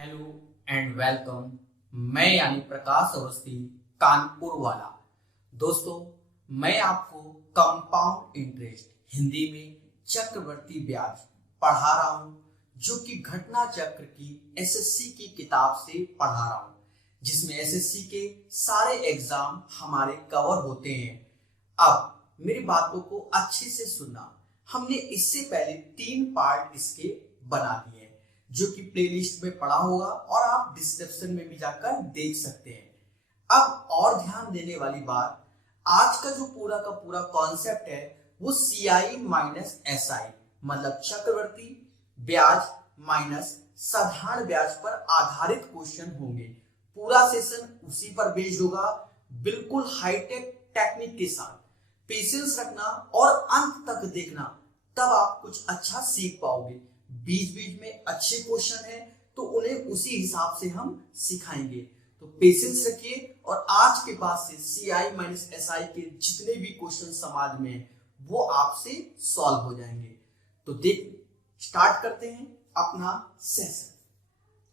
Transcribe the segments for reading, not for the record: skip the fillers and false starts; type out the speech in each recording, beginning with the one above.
Hello and welcome. मैं यानी प्रकाश अवस्थी, कानपुर वाला। दोस्तों, मैं आपको कंपाउंड इंटरेस्ट हिंदी में चक्रवर्ती ब्याज पढ़ा रहा हूं, जो कि घटना चक्र की एसएससी की किताब से पढ़ा रहा हूं, जिसमें एसएससी के सारे एग्जाम हमारे कवर होते हैं। अब मेरी बातों को अच्छे से सुनना। हमने इससे पहले 3 पार्ट इसके बना दिए, जो कि प्लेलिस्ट में पड़ा होगा और आप डिस्क्रिप्शन में भी जाकर देख सकते हैं। अब और ध्यान देने वाली बात, आज का जो पूरा का पूरा कॉन्सेप्ट है वो CI माइनस SI मतलब चक्रवर्ती ब्याज माइनस साधारण ब्याज पर आधारित क्वेश्चन होंगे। पूरा सेशन उसी पर बेस्ड होगा, बिल्कुल हाईटेक टेक्निक के साथ। पेशेंस रखना और अंत तक देखना, तब आप कुछ अच्छा सीख पाओगे। बीच बीच में अच्छे क्वेश्चन है तो उन्हें उसी हिसाब से हम सिखाएंगे। तो पेशेंस रखिए और आज के बाद से CI माइनस SI के जितने भी क्वेश्चन समाज में वो आपसे सॉल्व हो जाएंगे। तो देख स्टार्ट करते हैं अपना सेशन।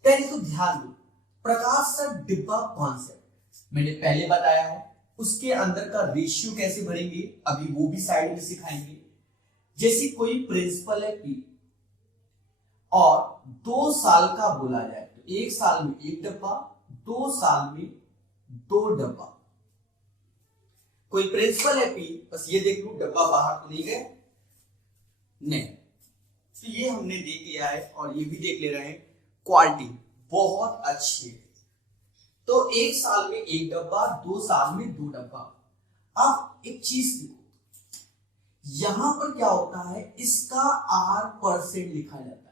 पहले तो ध्यान दो, प्रकाश सर डिब्बा कॉन्सेप्ट मैंने पहले बताया है। उसके अंदर का रेशियो कैसे भरेंगे अभी वो भी साइड में सिखाएंगे। जैसे कोई प्रिंसिपल है P और 2 साल का बोला जाए तो 1 साल में 1 डब्बा, 2 साल में 2 डब्बा। कोई प्रिंसिपल है P, बस ये देख लो डब्बा बाहर तो नहीं गए, नहीं, तो ये हमने देख लिया है और ये भी देख ले रहे हैं। क्वालिटी बहुत अच्छी है, तो 1 साल में 1 डब्बा, 2 साल में 2 डब्बा। अब एक चीज देखो, यहां पर क्या होता है, इसका R% लिखा जाता है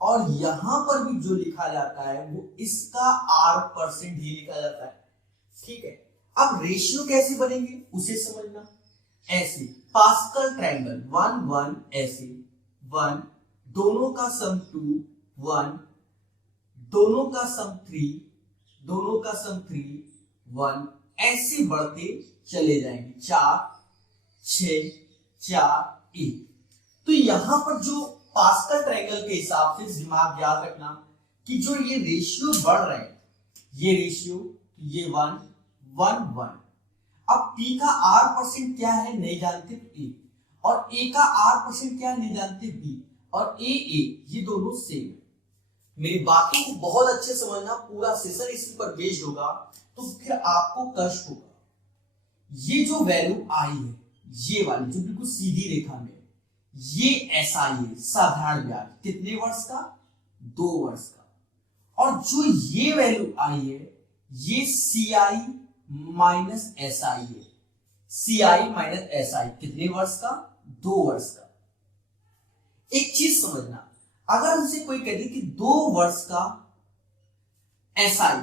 और यहां पर भी जो लिखा जाता है वो इसका R% ही लिखा जाता है। ठीक है, अब रेशियो कैसे बनेंगे उसे समझना। ऐसे पास्कल ट्रायंगल 1 1 ऐसे 1, दोनों का सम 2 1, दोनों का सम 3, दोनों का सम 3 1, ऐसे बढ़ते चले जाएंगे। 4 6 4 1। तो यहां पर जो पास्कल ट्रायंगल के हिसाब से दिमाग याद रखना कि जो ये रेशियो बढ़ रहे हैं, ये रेशियो, ये 1 1 1। अब P का R% क्या है नहीं जानते A, और A का R% क्या नहीं जानते B, और A ये दोनों सेम है। मेरी बातों को बहुत अच्छे समझना, पूरा सेशन इसी पर बेस्ड होगा, तो फिर आपको कष्ट होगा। ये जो वैल्यू आई है, ये वाली जो बिल्कुल सीधी रेखा में, ये SI है साधारण ब्याज, कितने वर्ष का, 2 वर्ष का। और जो ये वैल्यू आई है ये CI माइनस SI है। CI माइनस SI कितने वर्ष का, 2 वर्ष का। एक चीज समझना, अगर हमसे कोई कहते कि 2 वर्ष का SI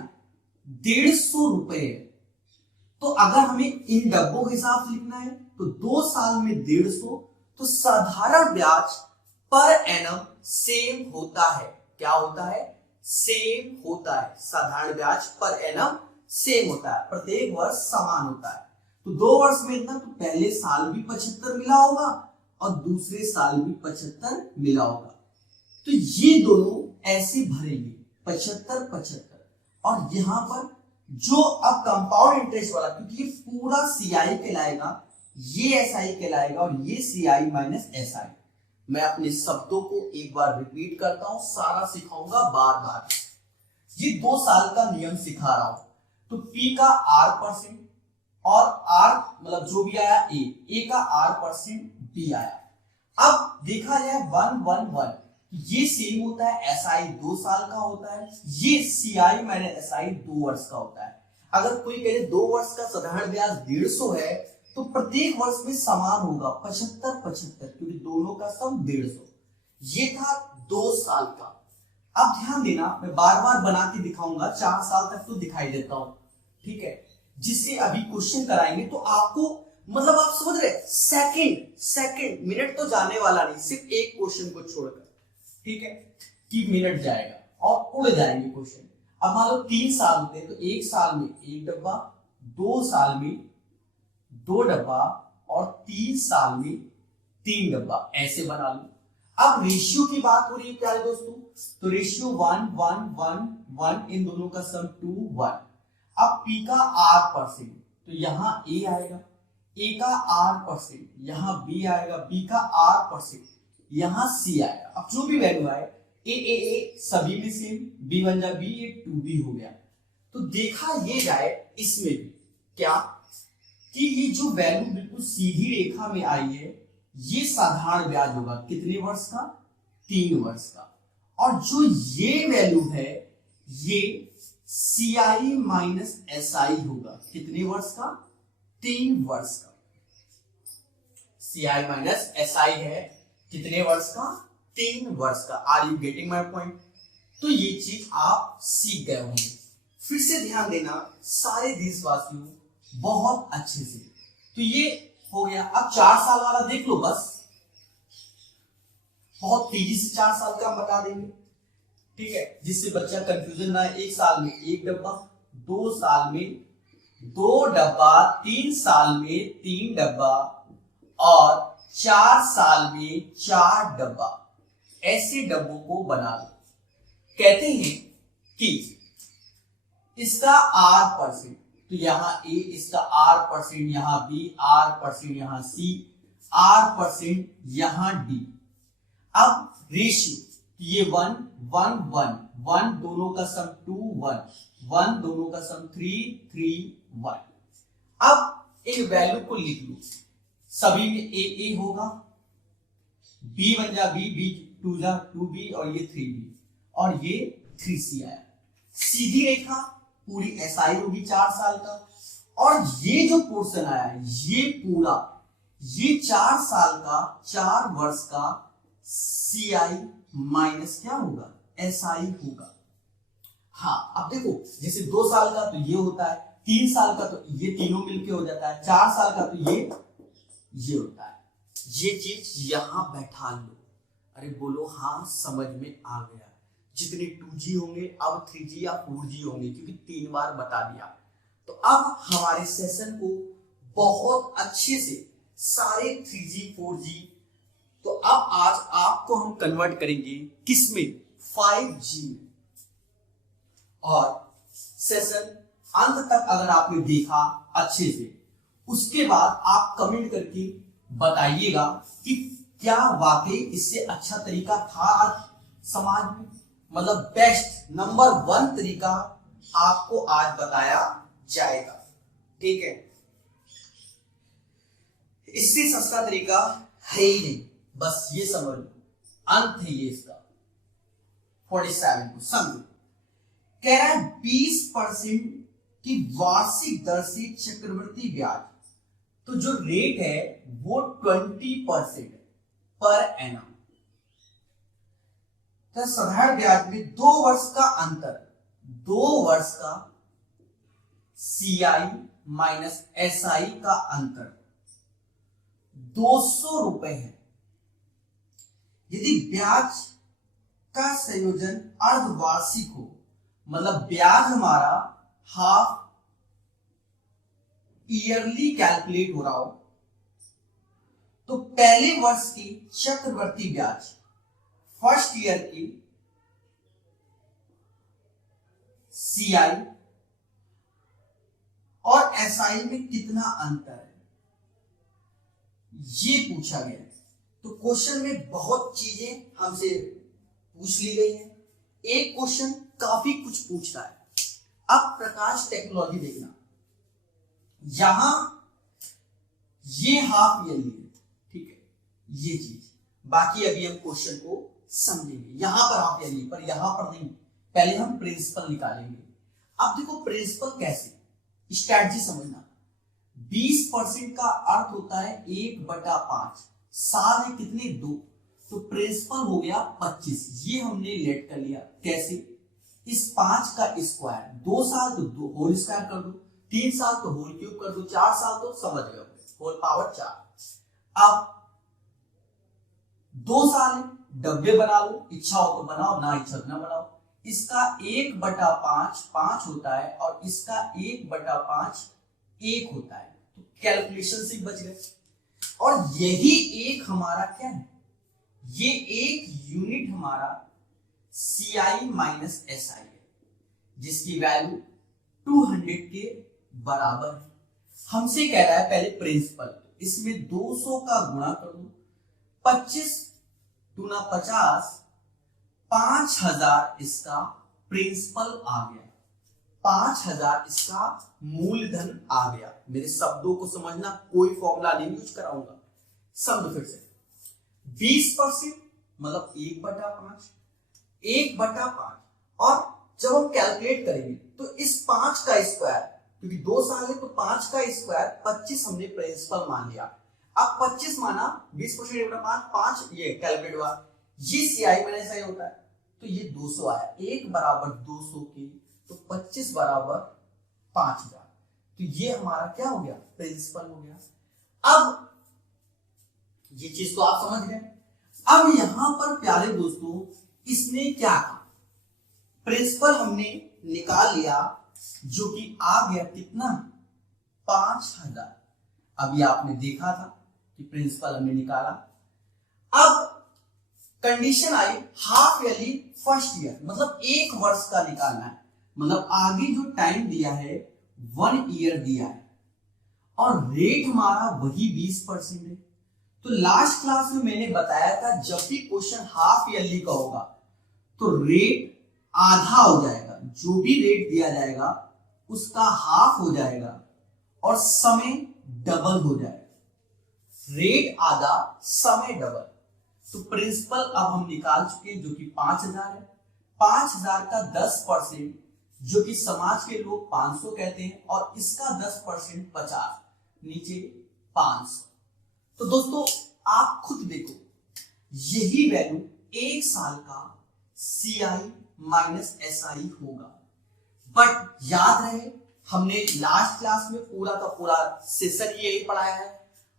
150 रुपए है, तो अगर हमें इन डब्बों के हिसाब से लिखना है तो 2 साल में 150, तो साधारण ब्याज पर एनम सेम होता है। क्या होता है, सेम होता है। साधारण ब्याज पर एनम सेम होता है, प्रत्येक वर्ष समान होता है। तो 2 वर्ष में इतना, तो पहले साल भी 75 मिला होगा और दूसरे साल भी 75 मिला होगा। तो ये दोनों ऐसे भरेंगे 75 75, और यहां पर जो अब कंपाउंड इंटरेस्ट वाला, क्योंकि ये पूरा CI कहलाएगा, ये SI कहलाएगा और ये CI माइनस SI। मैं अपने शब्दों को एक बार रिपीट करता हूं, सारा सिखाऊंगा बार बार। ये 2 साल का नियम सिखा रहा हूं। तो P का R% और R मतलब जो भी आया A का R% B आया। अब देखा जाए 1 1 1, ये सेम होता है, SI 2 साल का होता है, ये CI माइनस SI 2 वर्ष का होता है। अगर कोई कहे 2 वर्ष का साधारण ब्याज 150 है, तो प्रत्येक वर्ष में समान होगा 75 75, क्योंकि दोनों का सम 150। ये था 2 साल का। अब ध्यान देना, मैं बार बार बना के दिखाऊंगा, 4 साल तक तो दिखाई देता हूं, ठीक है, जिससे अभी क्वेश्चन कराएंगे तो आपको मतलब आप समझ रहे, सेकंड मिनट तो जाने वाला नहीं, सिर्फ एक क्वेश्चन को छोड़कर, ठीक है, कि मिनट जाएगा और उड़ जाएंगे क्वेश्चन। अब मान लो 3 साल होते हैं, तो 1 साल में 1 डब्बा, 2 साल में 2 डब्बा और 3 साल में 3 डब्बा, ऐसे बना लो। अब रेशियो की बात हो रही है प्यारे दोस्तों, तो रेशियो 1 1 1 1, इन दोनों का सम 2 1। अब P का R%, तो यहां A आएगा, A का R%, यहां B आएगा, B का R%, यहां C आएगा। अब जो भी वैल्यू आए ए सभी में सेम, B बन जा B, ये 2B हो गया। तो देखा ये जाए इसमें भी क्या कि ये जो वैल्यू बिल्कुल सीधी रेखा में आई है, ये साधारण ब्याज होगा कितने वर्ष का, 3 वर्ष का। और जो ये वैल्यू है ये CI माइनस SI होगा कितने वर्ष का, 3 वर्ष का। CI माइनस SI है कितने वर्ष का, 3 वर्ष का। Are you getting my point? तो ये चीज आप सीख गए होंगे। फिर से ध्यान देना सारे देशवासियों बहुत अच्छे से। तो ये हो गया। अब 4 साल वाला देख लो, बस बहुत तेजी से 4 साल का हम बता देंगे, ठीक है, जिससे बच्चा कंफ्यूजन ना है। 1 साल में 1 डब्बा, 2 साल में 2 डब्बा, 3 साल में 3 डब्बा और 4 साल में 4 डब्बा। ऐसे डब्बों को बना लो। कहते हैं कि इसका R%, तो यहां A, इसका R%, यहां B, R%, यहां C, R%, यहां D। अब रेशियो, ये 1 1 1 1, दोनों का सम 2 1 1, दोनों का सम 3 3 1। अब इन वैल्यू को लिख लो, सभी में A होगा, B बन जा B, B 2 जा 2B, और ये 3B, और ये 3C आया। सीधी रेखा पूरी SI होगी 4 साल का, और ये जो पोर्शन आया है ये पूरा, ये 4 साल का, 4 वर्ष का CI माइनस क्या होगा, SI होगा। हाँ, अब देखो जैसे 2 साल का तो ये होता है, 3 साल का तो ये तीनों मिलके हो जाता है, 4 साल का तो ये होता है। ये चीज यहां बैठा लो। अरे बोलो हाँ, समझ में आ गया। जितने 2G होंगे अब 3G या 4G होंगे, क्योंकि 3 बार बता दिया। तो अब हमारे सेशन को बहुत अच्छे से सारे 3G 4G, तो अब आज आपको हम कन्वर्ट करेंगे किसमें, 5G में। और सेशन अंत तक अगर आपने देखा अच्छे से, उसके बाद आप कमेंट करके बताइएगा कि क्या वाकई इससे अच्छा तरीका था समाज में, मतलब बेस्ट नंबर 1 तरीका आपको आज बताया जाएगा, ठीक है। इससे सस्ता तरीका है ही नहीं, बस ये समझ लो, अंत है ये इसका। 47 को समझो, कह रहा है 20% की वार्षिक दर से चक्रवृद्धि ब्याज, तो जो रेट है वो 20% पर एनम। तो साधारण ब्याज में 2 वर्ष का अंतर, 2 वर्ष का CI माइनस SI का अंतर 200 रुपए है। यदि ब्याज का संयोजन अर्धवार्षिक हो, मतलब ब्याज हमारा हाफ ईयरली कैलकुलेट हो रहा हो, तो पहले वर्ष की चक्रवृद्धि ब्याज, फर्स्ट ईयर की CI और SI में कितना अंतर है, ये पूछा गया है। तो क्वेश्चन में बहुत चीजें हमसे पूछ ली गई है। एक क्वेश्चन काफी कुछ पूछता है। अब प्रकाश टेक्नोलॉजी देखना, यहां ये हाफ ईयरली है, ठीक है, ये चीज। बाकी अभी हम क्वेश्चन को समझेंगे। यहां पर हाफ ईयरली, पर यहां पर नहीं, पहले हम प्रिंसिपल निकालेंगे। अब देखो प्रिंसिपल कैसे, स्ट्रैटेजी समझना। 20% का अर्थ होता है 1/5, साल है कितने, 2, तो प्रिंसिपल हो गया 25। ये हमने लेट कर लिया, कैसे, इस 5 का स्क्वायर, 2 साल तो 2 होल स्क्वायर कर दो, 3 साल तो होल क्यूब कर दो, 4 साल तो समझ गए होल पावर 4। अब 2 साल है, डब्बे बना लो, इच्छा हो तो बनाओ, ना इच्छा तो ना बनाओ। इसका 1/5 5 होता है, और इसका 1/5 1 होता है, तो कैलकुलेशन से बच गए। और यही एक हमारा क्या है, ये एक यूनिट हमारा CI माइनस SI है, जिसकी वैल्यू 200 के बराबर है। हमसे कह रहा है पहले प्रिंसिपल, इसमें 200 का गुणा कर दो, 25 दूना 50, 5000 इसका प्रिंसिपल आ गया, 5000 इसका मूलधन आ गया। मेरे शब्दों को समझना, कोई फॉर्मूला नहीं यूज कराऊंगा। समझो फिर से, 20% मतलब 1/5, 1/5। और जब हम कैलकुलेट करेंगे तो इस 5 का स्क्वायर, क्योंकि 2 साल है तो 5 का स्क्वायर 25 हमने प्रिंसिपल मान लिया। अब 25 माना, 20% 1/5, 5 ये कैलकुलेट हुआ, ये CI माइनस SI होता है, तो ये 200 आया। 1 बराबर 200 के, तो 25 बराबर 5000, तो ये हमारा क्या हो गया, प्रिंसिपल हो गया। अब ये चीज तो आप समझ गए। अब यहां पर प्यारे दोस्तों, इसने क्या कहा, प्रिंसिपल हमने निकाल लिया, जो कि आ गया कितना, 5000। अभी आपने देखा था कि प्रिंसिपल हमने निकाला। अब कंडीशन आई हाफ ईयरली फर्स्ट ईयर, मतलब 1 वर्ष का निकालना है, मतलब आगे जो टाइम दिया है 1 ईयर दिया है, और रेट हमारा वही 20% है। तो लास्ट क्लास में मैंने बताया था, जब भी क्वेश्चन हाफ ईयरली का होगा तो रेट आधा हो जाएगा, जो भी रेट दिया जाएगा उसका हाफ हो जाएगा और समय डबल हो जाएगा। रेट आधा, समय डबल। तो प्रिंसिपल अब हम निकाल चुके हैं, जो कि 5000 है। 5000 का 10%, जो कि समाज के लोग 500 कहते हैं, और इसका 10% 50, नीचे 500। तो दोस्तों आप खुद देखो, यही वैल्यू 1 साल का CI माइनस SI होगा। बट याद रहे, हमने लास्ट क्लास में पूरा का पूरा सेशन यही पढ़ाया है,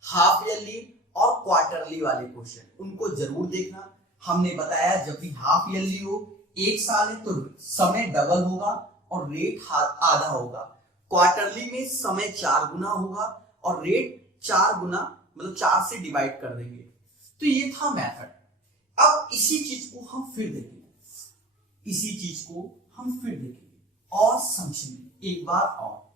हाफ ईयरली और क्वार्टरली वाले क्वेश्चन, उनको जरूर देखना। हमने बताया जब भी हाफ ईयरली हो, 1 साल है तो समय डबल होगा और रेट आधा होगा। क्वार्टरली में समय 4 गुना होगा और रेट 4 गुना, मतलब 4 से डिवाइड कर देंगे। तो ये था मेथड। अब इसी चीज को हम फिर देखेंगे, इसी चीज को हम फिर देखेंगे और समझेंगे एक बार और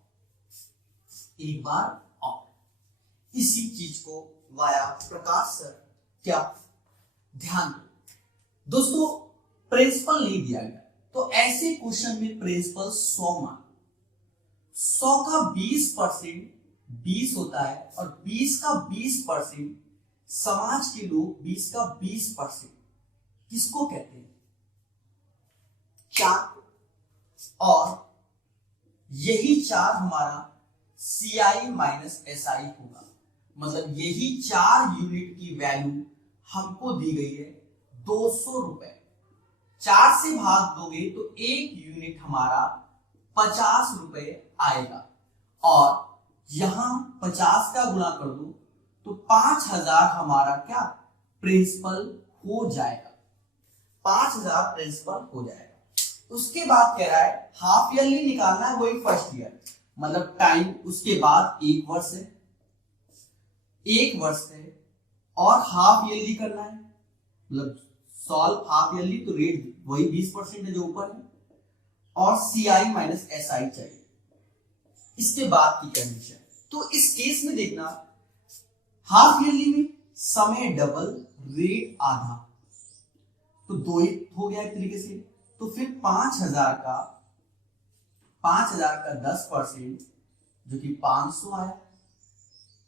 इसी चीज को वाया प्रकाश सर क्या ध्यान दो। दोस्तों प्रिंसिपल नहीं दिया गया, तो ऐसे क्वेश्चन में प्रिंसिपल 100 मान, 100 का 20% 20 होता है, और 20 का 20% समाज के लोग 20 का 20% किसको कहते हैं, 4। और यही 4 हमारा CI माइनस SI होगा, मतलब यही 4 यूनिट की वैल्यू हमको दी गई है 200 रुपए। 4 से भाग दोगे तो 1 यूनिट हमारा 50 रुपए आएगा, और यहां 50 का गुणा कर दो तो 5000 हमारा क्या प्रिंसिपल हो जाएगा, 5000 प्रिंसिपल हो जाएगा। उसके बाद कह रहा है हाफ ईयरली निकालना है, वही फर्स्ट ईयर, मतलब टाइम उसके बाद 1 वर्ष है, 1 वर्ष है, और हाफ ईयरली करना है, मतलब सॉल्व हाफ ईयरली, तो रेट वही 20% है जो ऊपर है, और CI माइनस SI चाहिए। इसके बाद की कंडीशन, तो इस केस में देखना हाफ ईयरली में समय डबल, रेट आधा, तो 2 ही हो गया एक तरीके से। तो फिर 5000 का 10%, जो कि 500 आया,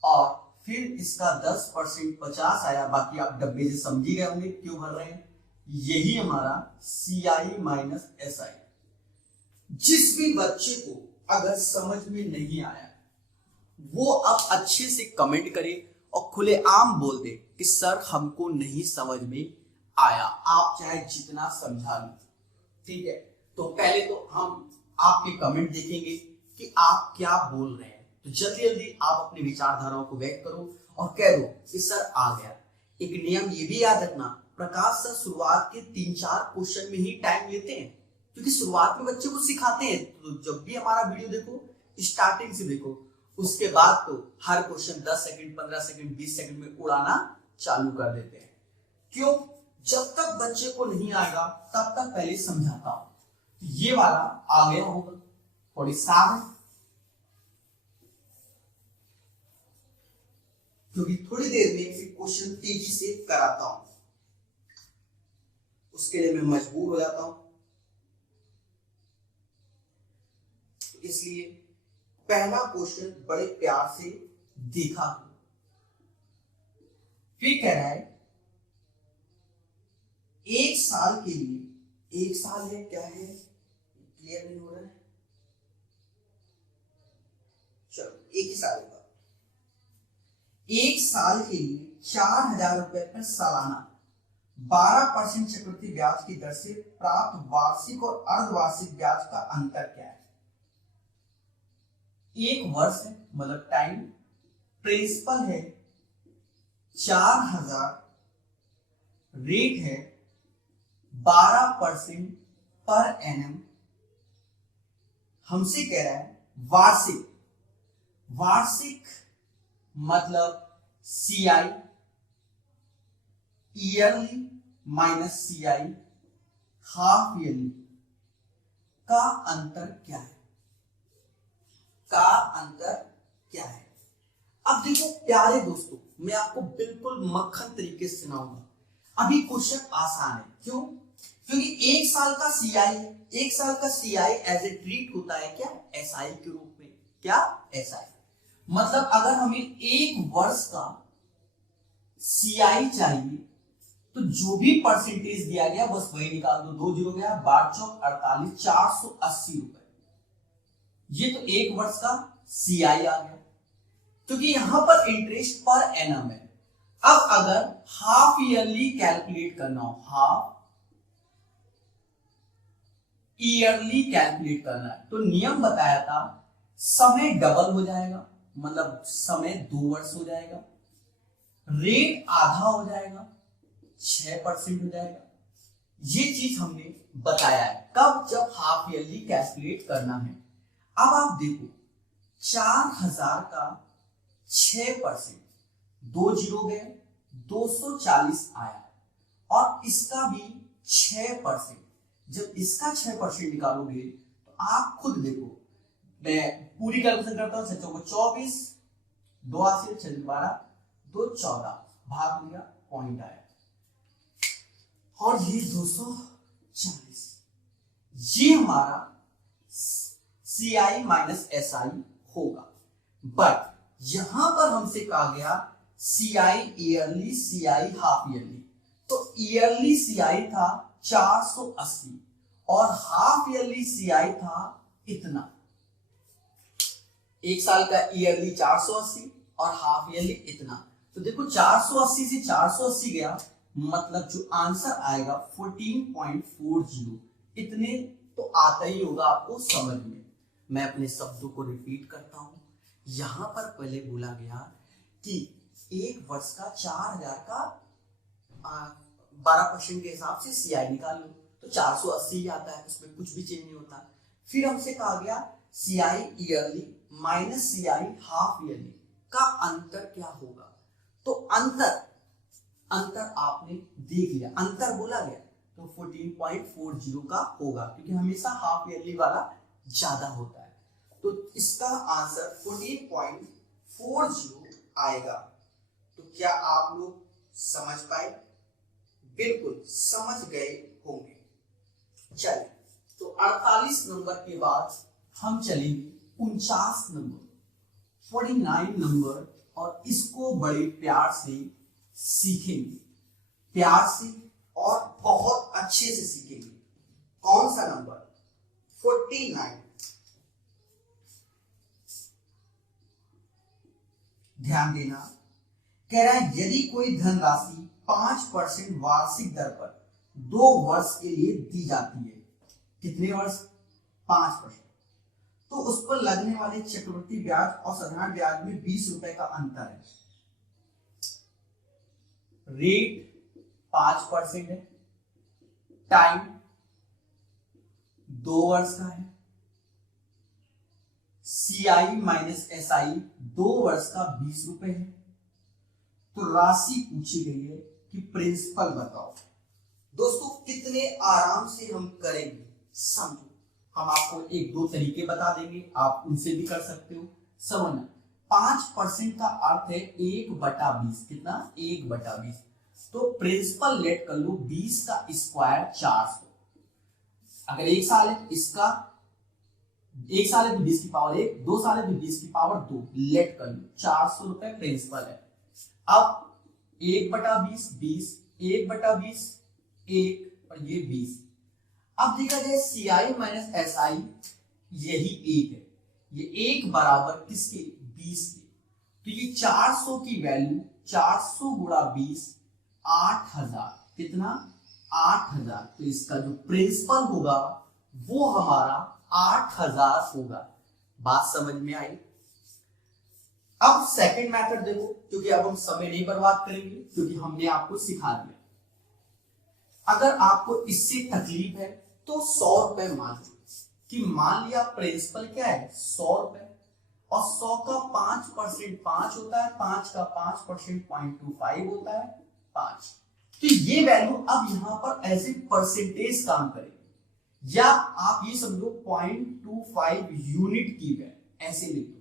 और फिर इसका 10% 50 आया। बाकी आप डब्बे से समझ ही गए होंगे क्यों भर रहे हैं। यही हमारा CI माइनस SI। जिस भी बच्चे को अगर समझ में नहीं आया, वो अब अच्छे से कमेंट करे और खुलेआम बोल दे कि सर हमको नहीं समझ में आया, आप चाहे जितना समझा लो, ठीक है। तो पहले तो हम आपके कमेंट देखेंगे कि आप क्या बोल रहे हैं, तो जल्दी जल्दी आप अपनी विचारधाराओं को व्यक्त करो और कह दो कि सर आ गया। एक नियम ये भी याद रखना, प्रकाश सर शुरुआत के 3-4 क्वेश्चन में ही टाइम लेते हैं, क्योंकि शुरुआत में बच्चे को सिखाते हैं। तो जब भी हमारा वीडियो देखो, स्टार्टिंग से देखो, उसके बाद तो हर क्वेश्चन 10 सेकंड 15 सेकंड 20 सेकंड में उड़ाना चालू कर देते हैं। क्यों? जब तक बच्चे को नहीं आएगा तब तक पहले समझाता हूं। ये वाला आ गया होगा 47, क्योंकि थोड़ी देर में फिर क्वेश्चन तेजी से कराता हूं, उसके लिए मैं मजबूर हो जाता हूं, इसलिए पहला क्वेश्चन बड़े प्यार से देखा। फिर कह रहा है 1 साल के लिए, 1 साल है क्या है क्लियर नहीं हो रहा है, चलो 1 ही साल होगा। 1 साल के लिए 4,000 रुपए पर सालाना 12% चक्रवृद्धि ब्याज की दर से प्राप्त वार्षिक और अर्धवार्षिक ब्याज का अंतर क्या है? 1 वर्ष है मतलब टाइम, प्रिंसिपल है 4,000, रेट है 12% पर एनम, हमसे कह रहा है वार्षिक, वार्षिक मतलब CI, yearly minus CI half yearly का अंतर क्या है, का अंतर क्या है? अब देखो प्यारे दोस्तों, मैं आपको बिल्कुल मक्खन तरीके से सुनाऊंगा। अभी क्वेश्चन आसान है, क्यों? क्योंकि 1 साल का सीआई है, 1 साल का सीआई एज ए ट्रीट होता है क्या? एसआई के रूप में। क्या? एसआई मतलब अगर हमें 1 वर्ष का सीआई चाहिए तो जो भी परसेंटेज दिया गया बस वही निकाल दो, 2 जीरो गया, 12 चौक 48, 480 रुपए। ये तो 1 वर्ष का सीआई आ गया, क्योंकि यहां पर इंटरेस्ट पर एनम है। अब अगर हाफ ईयरली कैलकुलेट करना हो, हाफ ईयरली कैलकुलेट करना है, तो नियम बताया था समय डबल हो जाएगा, मतलब समय 2 वर्ष हो जाएगा, रेट आधा हो जाएगा, 6% हो जाएगा। ये चीज हमने बताया है कब, जब हाफ ईयरली कैलकुलेट करना है। अब आप देखो 4,000 का 6%, 2 जीरो गए, 240 आया, और इसका भी 6%। जब इसका 6% निकालोगे तो आप खुद देखो, मैं पूरी कैलकुलेशन करता हूं, सच्चों को 24, 82, 12, 2, 14 भाग लिया, पॉइंट आया, और ये 240, ये हमारा सीआई माइनस एसआई होगा। बट यहां पर हमसे कहा गया CI yearly, CI half yearly, तो ईयरली सीआई था 480 और हाफ ईयरली सीआई था इतना। 1 साल का ईयरली 480 और हाफ ईयरली इतना, तो देखो 480 से 480 गया, मतलब जो आंसर आएगा 14.40, इतने तो आता ही होगा आपको समझ में। मैं अपने शब्दों को रिपीट करता हूं। यहां पर पहले बोला गया कि 1 वर्ष का 4,000 का 12% के हिसाब से सीआई निकाल लो, तो 480 ही आता है, उसमें कुछ भी चेंज नहीं होता। फिर हमसे कहा गया CI yearly minus CI half yearly का अंतर क्या होगा, तो अंतर आपने देख लिया, अंतर बोला गया तो 14.40 का होगा, क्योंकि हमेशा हाफ ईयरली वाला ज्यादा होता है, तो इसका आंसर 14.40 आएगा। तो क्या आप लोग समझ पाए? बिल्कुल समझ गए होंगे। चलिए, तो 48 नंबर के बाद हम चलेंगे 49 नंबर, 49 नंबर, और इसको बड़े प्यार से सीखेंगे, प्यार से और बहुत अच्छे से सीखेंगे। कौन सा नंबर? 49। ध्यान देना, कह रहा है यदि कोई धनराशि 5% वार्षिक दर पर 2 वर्ष के लिए दी जाती है, कितने वर्ष? 5%, तो उस पर लगने वाले चक्रवृद्धि ब्याज और साधारण ब्याज में 20 रुपए का अंतर है। रेट 5% है, टाइम 2 वर्ष का है, सीआई माइनस एसआई 2 वर्ष का 20 रुपए है। तो राशि पूछी गई है कि प्रिंसिपल बताओ, दोस्तों कितने आराम से हम करेंगे, समझो। हम आपको एक दो तरीके बता देंगे, आप उनसे भी कर सकते हो। समझना, 5% का अर्थ है 1/20। कितना? 1/20। तो प्रिंसिपल लेट कर लो 20 का स्क्वायर 400। अगर 1 साल है इसका, 1 साल है तो 20 की पावर 1, 2 साल है तो 20 की पावर 2। लेट कर लो 400 रुपए प्रिंसिपल है। अब 1/20 20, 1/20 1 और ये 20। अब देखा जाए CI माइनस SI, यही 1 है। ये 1 बराबर किसके? 20 के। तो ये 400 की वैल्यू 400 गुणा 20 8000। कितना? 8000। तो इसका जो प्रिंसिपल होगा वो हमारा 8000 होगा। बात समझ में आई? अब सेकंड मेथड देखो, क्योंकि अब हम समय नहीं बर्बाद करेंगे, क्योंकि हमने आपको सिखा दिया। अगर आपको इससे तकलीफ है तो 100 रुपए मान लो, कि मान लिया प्रिंसिपल क्या है 100 रुपए, और 100 का 5% 5 होता है, 5 का 5% 0.25 होता है 5। तो ये वैल्यू अब यहां पर ऐसे परसेंटेज काम करेगी, या आप ये समझो 0.25 यूनिट की वैल्यू ऐसे लिख दो।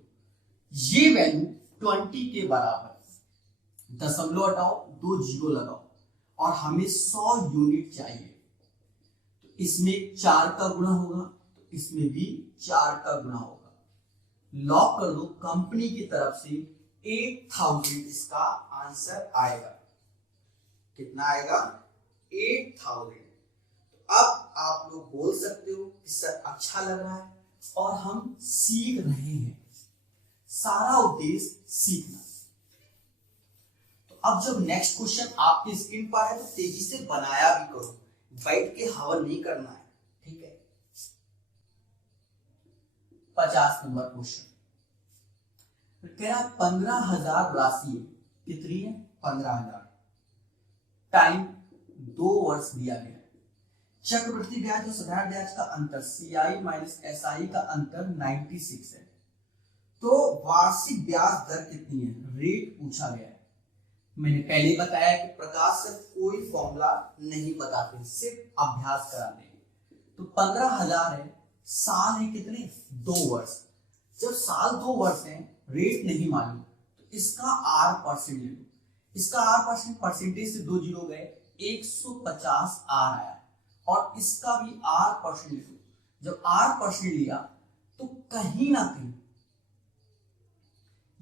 ये वैल्यू 20 के बराबर, दशमलव हटाओ 2 जीरो लगाओ, और हमें 100 यूनिट चाहिए। तो इसमें 4 का गुणा होगा, तो इसमें भी 4 का गुणा होगा। लॉक कर दो, कंपनी की तरफ से 8000 इसका आंसर आएगा। कितना आएगा? 8000। तो अब आप लोग बोल सकते हो कि सर अच्छा लग रहा है और हम सीख रहे हैं, सारा उद्देश्य सीखना। तो अब जब नेक्स्ट क्वेश्चन आपकी स्क्रीन पर है तो तेजी से बनाया भी करो, बैठ के हवन नहीं करना है, ठीक है। 50 नंबर क्वेश्चन कह रहा 15,000 राशि है। कितनी है? 15,000। टाइम 2 वर्ष दिया गया है। चक्रवृद्धि ब्याज और साधारण ब्याज का अंतर CI माइनस SI का अंतर 96 है। तो वार्षिक ब्याज दर कितनी है? रेट पूछा गया है। मैंने पहले बताया कि प्रकाश सर कोई फॉर्मूला नहीं बताते, सिर्फ अभ्यास कराते हैं। तो 15,000 है, साल है कितने? 2 वर्ष। जब साल 2 वर्ष है, रेट नहीं मालूम, तो इसका R% ले लो। इसका R% परसेंटेज से 2 जीरो गए, 150 R आया, और इसका भी R% ले लो। जब R% लिया तो कहीं ना कहीं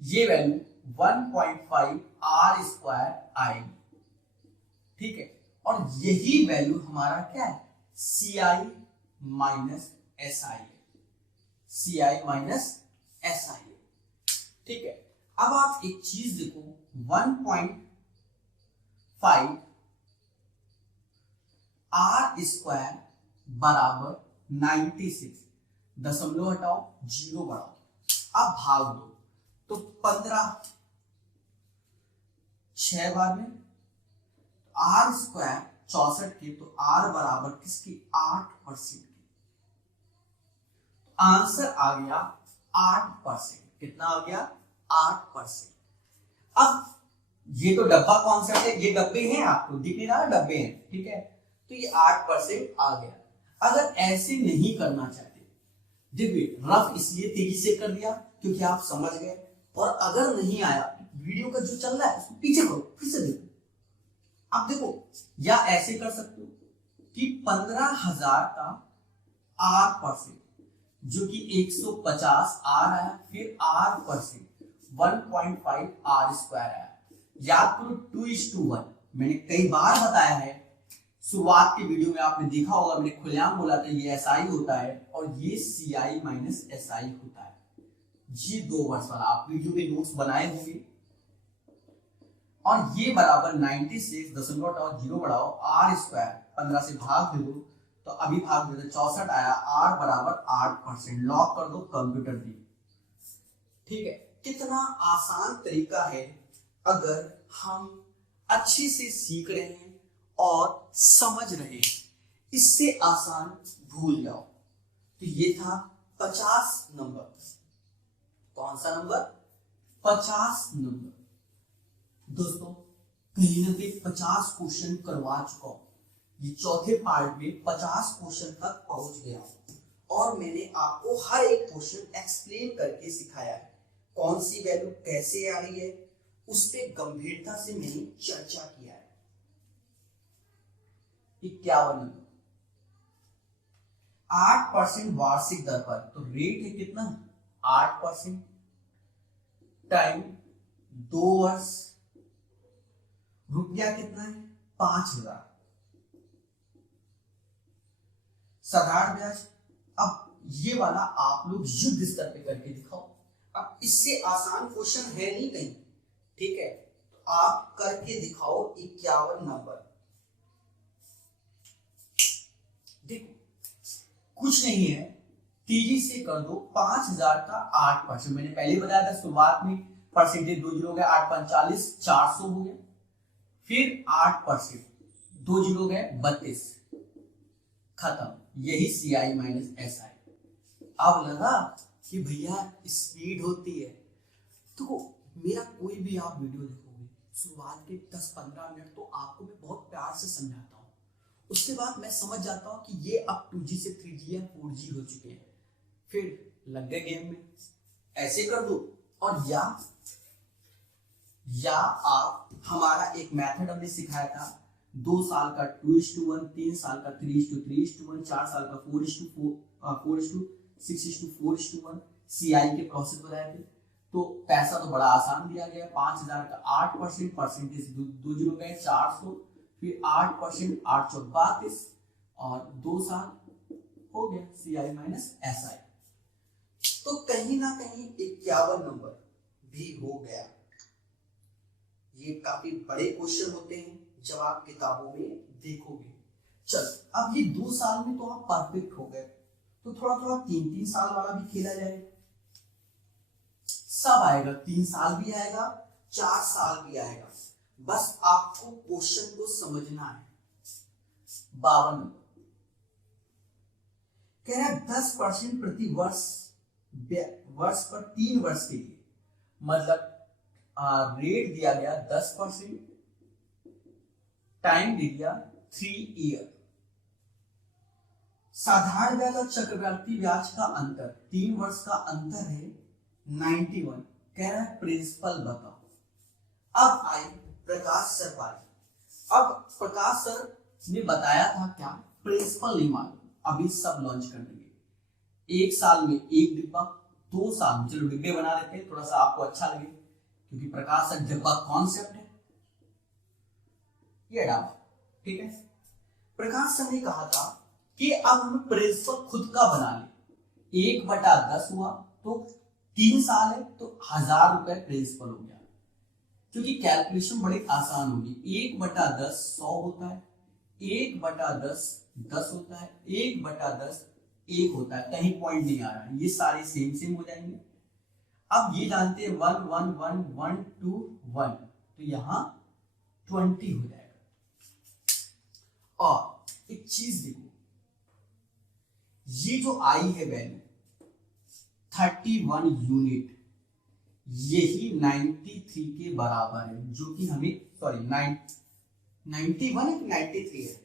ये वैल्यू 1.5 R स्क्वायर आएगी, ठीक है। और यही वैल्यू हमारा क्या है? CI माइनस SI है। CI माइनस SI है, ठीक है। अब आप एक चीज देखो, 1.5 R स्क्वायर बराबर 96। दशमलव हटाओ, जीरो बढ़ाओ, अब भाग दो। तो 15 6 बार में R स्क्वायर 64 के, तो R बराबर किसकी? 8% की। आंसर आ गया 8%। कितना आ गया? 8%। अब ये तो डब्बा कॉन्सेप्ट है, ये डब्बे हैं, आपको दिख नहीं रहा डब्बे हैं, ठीक है। तो ये 8% आ गया। अगर ऐसे नहीं करना चाहते, देखिए रफ इसलिए तेजी से कर दिया क्योंकि आप समझ गए, और अगर नहीं आया वीडियो का जो चल रहा है उसको पीछे करो, फिर से देखो। आप देखो, या ऐसे कर सकते हो कि 15,000 का R% जो कि 150 R आया, फिर R% 1.5 R स्क्वायर आया। याद करो 2:1। मैंने कई बार बताया है, शुरुआत के वीडियो में आपने देखा होगा, मैंने खुलेआम बोला था ये SI होता है और ये CI माइनस SI होता है। ये 2 वर्ष वाला आप वीडियो के नोट्स बनाए होंगे। और ये बराबर 96 दशमलव जीरो बढ़ाओ R स्क्वायर 15 से भाग दे दो, तो अभी भाग दे दो 64 आया, R बराबर 8%। लॉक कर दो, कंप्यूटर दी, ठीक है। कितना आसान तरीका है अगर हम अच्छे से सीख रहे हैं और समझ रहे हैं। इससे आसान भूल जाओ। तो ये था 50 नंबर। कौन सा नंबर? 50 नंबर। दोस्तों कहीं ना कहीं 50 क्वेश्चन करवा चुका हूं। ये चौथे पार्ट में 50 क्वेश्चन तक पहुंच गया हूं और मैंने आपको हर एक क्वेश्चन एक्सप्लेन करके सिखाया है, कौन सी वैल्यू कैसे आ रही है उस पे गंभीरता से मैंने चर्चा किया है। 51 नंबर, 8% वार्षिक दर पर, तो रेट है कितना 8% टाइम 2 वर्ष, रुपया कितना है 5,000, साधारण ब्याज। अब ये वाला आप लोग युद्ध स्तर पे करके दिखाओ। अब इससे आसान क्वेश्चन है नहीं कहीं, ठीक है, तो आप करके दिखाओ 51 नंबर। देखो कुछ नहीं है, तेजी से कर दो। 5,000 का 8%, मैंने पहले बताया था शुरुआत में परसेंटेज 2 जीरो हो गया, 8 5 40, 400 हो गया, फिर 8%, 2 जीरो गए 32, खत्म। यही CI माइनस SI। अब लगा कि भैया स्पीड होती है, तो मेरा कोई भी आप वीडियो देखोगे शुरुआत के 10-15 मिनट तो आपको मैं बहुत प्यार से समझाता हूँ, उसके बाद मैं समझ जाता हूँ कि ये अब 2G से 3G या 4G हो चुके हैं, फिर लग गए गेम में। ऐसे कर दो। और या आप हमारा एक मेथड हमने सिखाया था, 2 साल का 2:1, 3 साल का 3:3:1, 4 साल का 4:6:4:1 CI के प्रोसेस बताए थे। तो पैसा तो बड़ा आसान दिया गया, 5,000 का 8%, परसेंटेज 2 जीरो गए 400, फिर 8%, 8 चौक 32 और 2 साल हो गया CI माइनस SI। तो कहीं ना कहीं 51 नंबर भी हो गया। ये काफी बड़े क्वेश्चन होते हैं जब आप किताबों में देखोगे। चल अब ये 2 साल में तो आप परफेक्ट हो गए, तो थोड़ा थोड़ा 3-3 साल वाला भी खेला जाए, सब आएगा, 3 साल भी आएगा, 4 साल भी आएगा, बस आपको क्वेश्चन को समझना है। 52 नंबर कह रहा है 10% प्रति वर्ष पर 3 वर्ष के लिए, मतलब रेट दिया गया 10%, टाइम दे दिया 3 ईयर। साधारण ब्याज और चक्रवृद्धि ब्याज का अंतर, 3 वर्ष का अंतर है 91। कह रहा है प्रिंसिपल बताओ। अब आई प्रकाश सर पारी। अब प्रकाश सर ने बताया था क्या, प्रिंसिपल नहीं मालूम, अभी सब लॉन्च कर देंगे। 1 साल में 1 डिब्बा, 2 साल में, चलो डिब्बे बना देते हैं थोड़ा सा आपको अच्छा लगे, क्योंकि प्रकाश सर डिब्बा कॉन्सेप्ट है ये डाल, ठीक है। प्रकाश सर ने कहा था कि अब हम प्रिंसिपल खुद का बना ले, 1/10 हुआ तो 3 साल है तो 1,000 रुपए प्रिंसिपल हो गया, क्योंकि कैलकुलेशन बड़ी आसान होगी। 1/10 100 होता है, 1/10 10 होता है, 1/10 1 होता है, कहीं पॉइंट नहीं आ रहा है, ये सारे सेम सेम हो जाएंगे। अब ये जानते हैं 1 1 1 1 2 1, तो यहां 20 हो जाएगा। और एक चीज देखो, ये जो आई है वैल्यू 31 यूनिट, यही 93 के बराबर है, जो कि हमें सॉरी 91 है कि 93 है,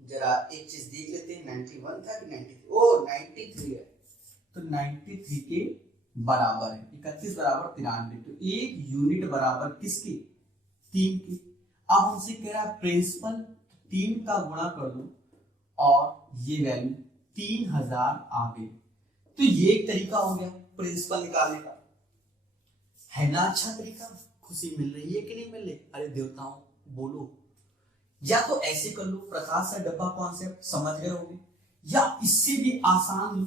जरा एक चीज देख लेते हैं, 91 था कि 93, ओ 93 है, तो 93 के बराबर है, 31 बराबर 93, तो 1 यूनिट बराबर किसकी, 3 की। अब हमसे कह रहा है प्रिंसिपल, 3 का गुणा कर दो और ये वैल्यू 3,000 आ गई, तो ये एक तरीका हो गया प्रिंसिपल निकालने का, है ना अच्छा तरीका। खुशी मिल रही है कि नहीं मिल रही, अरे देवताओं बोलो। या तो ऐसे कर लो, प्रकाश का डब्बा कॉन्सेप्ट समझ गए होंगे, या इससे भी आसान लो।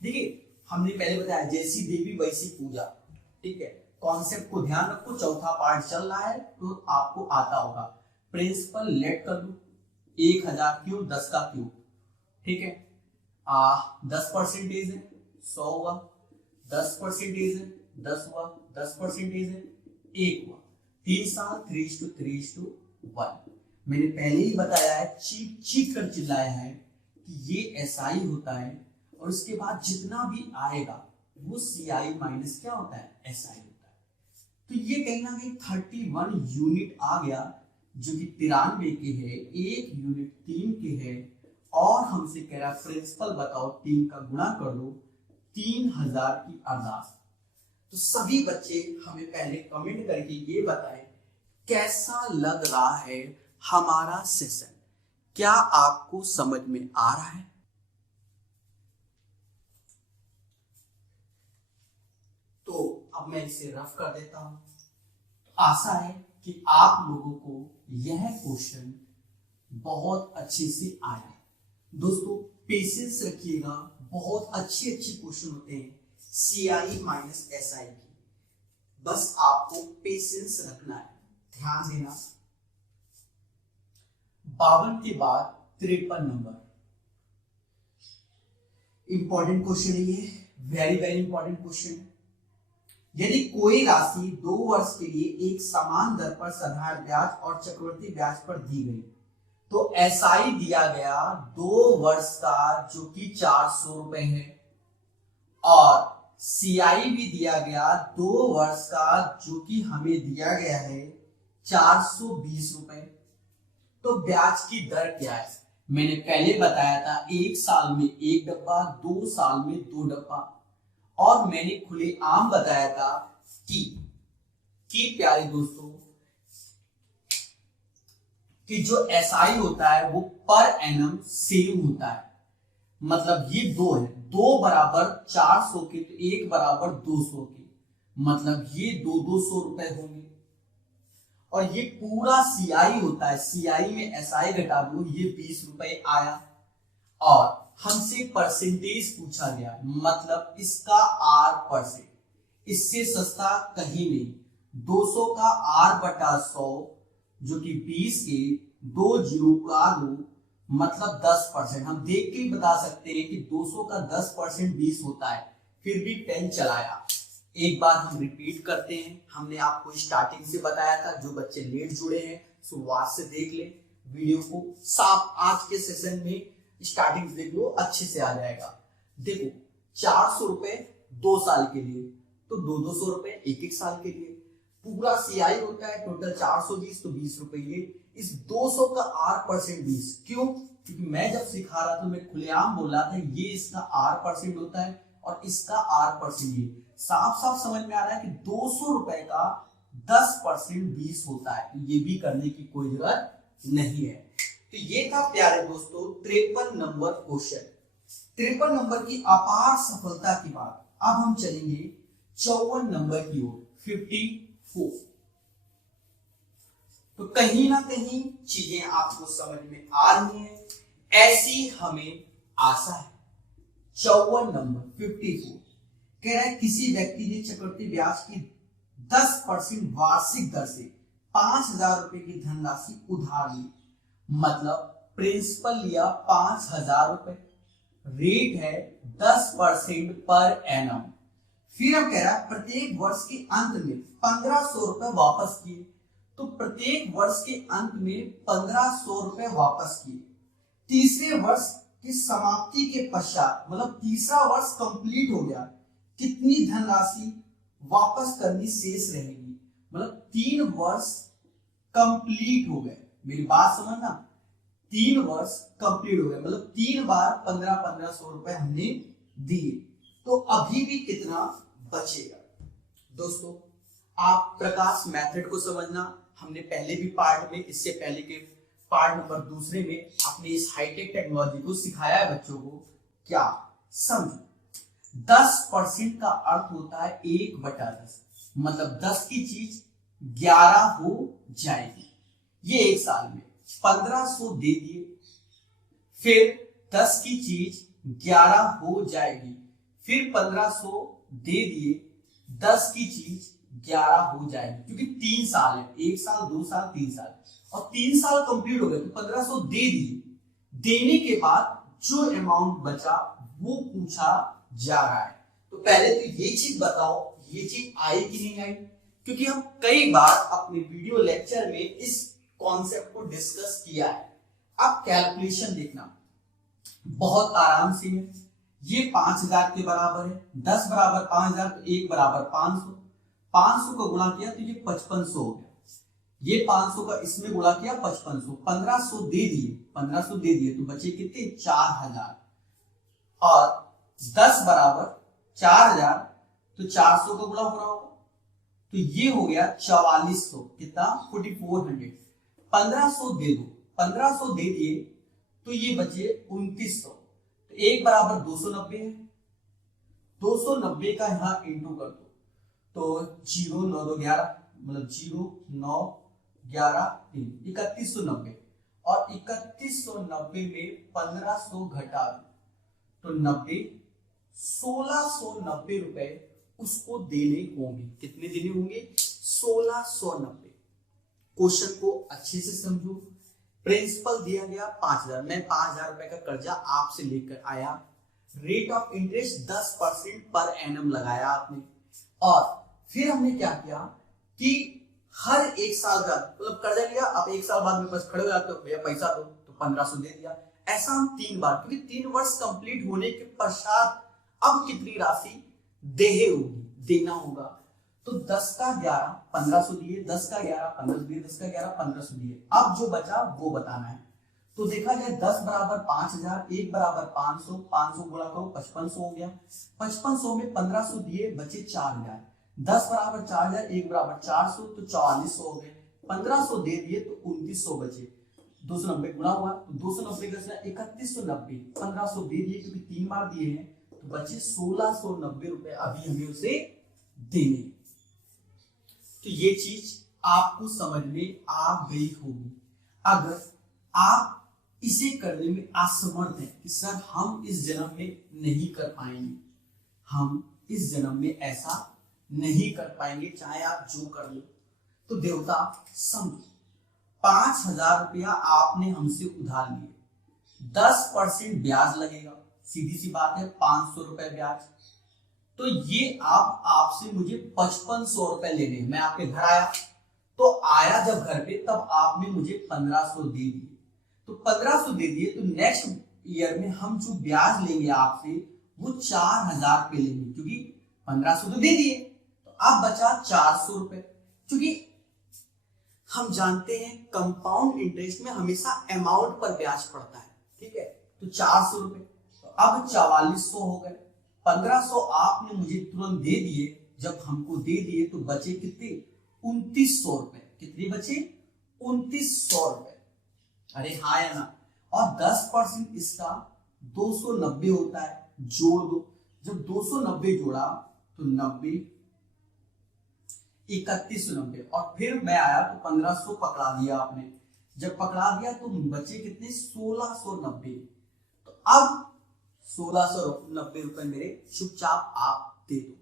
देखिए हमने पहले बताया जैसी देवी वैसी पूजा, ठीक है, कॉन्सेप्ट को ध्यान रखो, चौथा पार्ट चल रहा है तो आपको आता होगा। प्रिंसिपल लेट कर लो, 1,000 क्यूब 10 का क्यूब, ठीक है, 10% है 100 हुआ, 10% है 10 हुआ, 10% है 1 हुआ, 3 साल 3:3:1। मैंने पहले ही बताया है, चीख चीख कर चिल्लाया है कि ये SI होता है, और उसके बाद जितना भी आएगा वो CI माइनस क्या होता है, SI होता है। तो ये कहीं ना कहीं 31 यूनिट आ गया, जो कि 93 के है, 1 यूनिट 3 के है, और हमसे कह रहा है प्रिंसिपल बताओ, 3 का गुणा कर दो, 3000 की अरदास। तो सभी बच्चे हमें पहले कमेंट करके ये बताएं कैसा लग रहा है हमारा सेशन, क्या आपको समझ में आ रहा है? तो अब मैं इसे रफ कर देता हूं। आशा है कि आप लोगों को यह क्वेश्चन बहुत अच्छे से आया। दोस्तों पेशेंस रखिएगा, बहुत अच्छे क्वेश्चन होते हैं CI माइनस SI की, बस आपको पेशेंस रखना है, ध्यान देना। 52 के बाद 53 नंबर, इंपॉर्टेंट क्वेश्चन है ये, वेरी वेरी इंपॉर्टेंट क्वेश्चन है। यदि कोई राशि 2 वर्ष के लिए एक समान दर पर साधारण ब्याज और चक्रवृद्धि ब्याज पर दी गई, तो SI दिया गया 2 वर्ष का जो कि 400 रुपए है, और CI भी दिया गया 2 वर्ष का जो कि हमें दिया गया है 420 रुपए। तो ब्याज की दर क्या है? मैंने पहले बताया था 1 साल में 1 डब्बा, 2 साल में 2 डब्बा, और मैंने खुले आम बताया था कि प्यारे दोस्तों कि जो SI होता है वो पर एनम सेम होता है। मतलब ये 2 है, 2 बराबर 400 के, तो 1 बराबर 200 के, मतलब ये 200 रुपए होंगे। और ये पूरा CI होता है, CI में SI घटा दो, ये 20 रुपए आया। और हमसे परसेंटेज पूछा गया, मतलब इसका R%, इससे सस्ता कहीं नहीं। 200 का R/100 जो कि 20 के 2 जीरो उड़ा दो, मतलब 10%। हम देख के ही बता सकते हैं कि 200 का 10% 20 होता है, फिर भी 10 चलाया। एक बार हम रिपीट करते हैं, हमने आपको स्टार्टिंग से बताया था, जो बच्चे लेट जुड़े हैं शुरुआत से देख ले वीडियो को, साफ आज के सेशन में स्टार्टिंग से देख लो, अच्छे से आ जाएगा। देखो 400 रुपए 2 साल के लिए, तो 200 रुपए 1 साल के लिए, पूरा CI होता है टोटल 420, तो 20 रुपए ये। इस 200 का R% 20, क्यों? क्योंकि मैं जब सिखा रहा था मैं खुलेआम बोल रहा था ये इसका R% होता है और इसका R% ये, साफ साफ समझ में आ रहा है कि 200 रुपए का 10% 20 होता है। ये भी करने की कोई जरूरत नहीं है। तो ये था प्यारे दोस्तों 53 नंबर क्वेश्चन। 53 नंबर की अपार सफलता के बाद अब हम चलेंगे 54 नंबर की ओर, 54। तो कहीं ना कहीं चीजें आपको समझ में आ रही हैं, ऐसी हमें आशा है। 54 नंबर 54 कह रहा है किसी व्यक्ति ने चक्रवृद्धि ब्याज की 10% वार्षिक दर से 5000 रुपए की धनराशि उधार ली, मतलब प्रिंसिपल लिया 5000 रुपए, रेट है 10% पर एनम। फिर हम कह रहा है प्रत्येक वर्ष के अंत में 1500 रुपए वापस किए, तो प्रत्येक वर्ष के अंत में 1500 रुपए वापस किए। तीसरे वर्ष की समाप्ति के पश्चात, मतलब तीसरा वर्ष कंप्लीट हो गया, कितनी धनराशि वापस करनी शेष रहेगी? मतलब 3 वर्ष कंप्लीट हो गए, मेरी बात समझना, 3 वर्ष कंप्लीट हो गए, मतलब 3 बार 1500 रुपए हमने दिए, तो अभी भी कितना बचेगा? दोस्तों आप प्रकाश मेथड को समझना, हमने पहले भी पार्ट में, इससे पहले के पार्ट नंबर दूसरे में अपने इस हाईटेक टेक्नोलॉजी को सिखाया है बच्चों को। क्या समझो, 10% का अर्थ होता है 1/10, मतलब 10 की चीज 11 हो जाएगी। ये 1 साल में 1500 दे दिए, फिर 10 की चीज 11 हो जाएगी, फिर 1500 दे दिए, 10 की चीज 11 हो जाएगी, क्योंकि 3 साल है, 1 साल 2 साल 3 साल, और 3 साल कंप्लीट हो गए, तो 1500 दे दिए। देने के बाद जो अमाउंट बचा वो पूछा जा रहा है। तो पहले तो ये चीज बताओ, ये चीज आई कि नहीं आई? क्योंकि हम कई बार अपने वीडियो लेक्चर में इस कॉन्सेप्ट को डिस्कस किया है। अब कैलकुलेशन देखना बहुत आराम से है। ये 5000 के बराबर है, 10 बराबर 5000, तो 1 बराबर 500, 500 को गुणा किया तो ये 5500 हो गया। ये 500 का इसमें गुणा किया 5500, 1500 दे दिए, 1500 दे दिए तो बचे कितने 4000, और 10 बराबर 4000, तो 400 का गुणा हो रहा होगा, तो ये हो गया 4400, कितना 4400। 1500 दे दो, 1500 दे दिए तो ये बचे 2900, तो एक बराबर 290 है, 290 का यहां इंटू कर दो, तो 0 9 2 11, मतलब 0 9 11 3, 3190, और 3190 में 1500 घटा दो तो 90, 1690 रुपए उसको देने होंगे। कितने देने होंगे 1690। क्वेश्चन को अच्छे से समझो। प्रिंसिपल दिया गया 5000, मैं 5000 रुपए का कर्जा आपसे लेकर आया, rate of interest 10% per annum लगाया आपने, और फिर हमने क्या किया कि हर एक साल का मतलब कर्जा लिया, आप एक साल बाद में बस खड़े हो जाते हो, भैया पैसा दो, तो 1500 दे दिया। ऐसा हम 3 बार, क्योंकि 3 वर्ष कंप्लीट होने के पश्चात अब कितनी राशि देहे होगी, देना होगा, तो 10 का 11 1500 दिए, 10 का 11 1500 दिए, 10 का 11 1500 दिए, अब जो बचा वो बताना है। तो देखा जाए 10 बराबर 5000, 1 बराबर 500, 500 गुणा करो 5500 हो गया, 5500 में 1500 दिए, बचे 4000, 10 बराबर 4000, 1 बराबर 400, तो 4400 हो गए, 1500 दे दिए तो 2900 बचे, 290 गुणा हुआ तो 290 का 3190, 1500 दे दिए क्योंकि 3 बार दिए हैं, तो बचे 1690 रुपए अभी हमें उसे देने। तो ये चीज आपको समझ में आ गई होगी। अगर आप इसे करने में असमर्थ हैं कि सर हम इस जन्म में नहीं कर पाएंगे, हम इस जन्म में ऐसा नहीं कर पाएंगे, चाहे आप जो कर लो, तो देवता समझो 5000 रुपया आपने हमसे उधार लिए, 10% ब्याज लगेगा, सीधी सी बात है 500 रुपए ब्याज, तो ये आप आपसे मुझे 5500 रुपए लेने, मैं आपके घर आया, तो आया जब घर पे तब आपने मुझे 1500 दे दिए, तो 1500 दे दिए तो नेक्स्ट ईयर में हम जो ब्याज लेंगे आपसे वो 4000 रुपए लेंगे, क्योंकि 1500 तो दे दिए, तो अब बचा 400 रुपए। क्योंकि हम जानते हैं कंपाउंड इंटरेस्ट में हमेशा अमाउंट पर ब्याज पड़ता है, ठीक है, तो 400 रुपए, तो अब 4400 हो गए, 1500 आपने मुझे तुरंत दे दिए, जब हमको दे दिए तो बचे कितने 2900 रुपए, कितने बचे 2900 रुपए, अरे हाँ या ना, और 10% इसका 290 होता है, जोड़ दो, जब 290 जोड़ा तो 90 3190, और फिर मैं आया तो 1500 पकड़ा दिया आपने, जब पकड़ा दिया तो बचे कितने 1690, तो अब 1690 रुपए मेरे चुपचाप आप दे दो,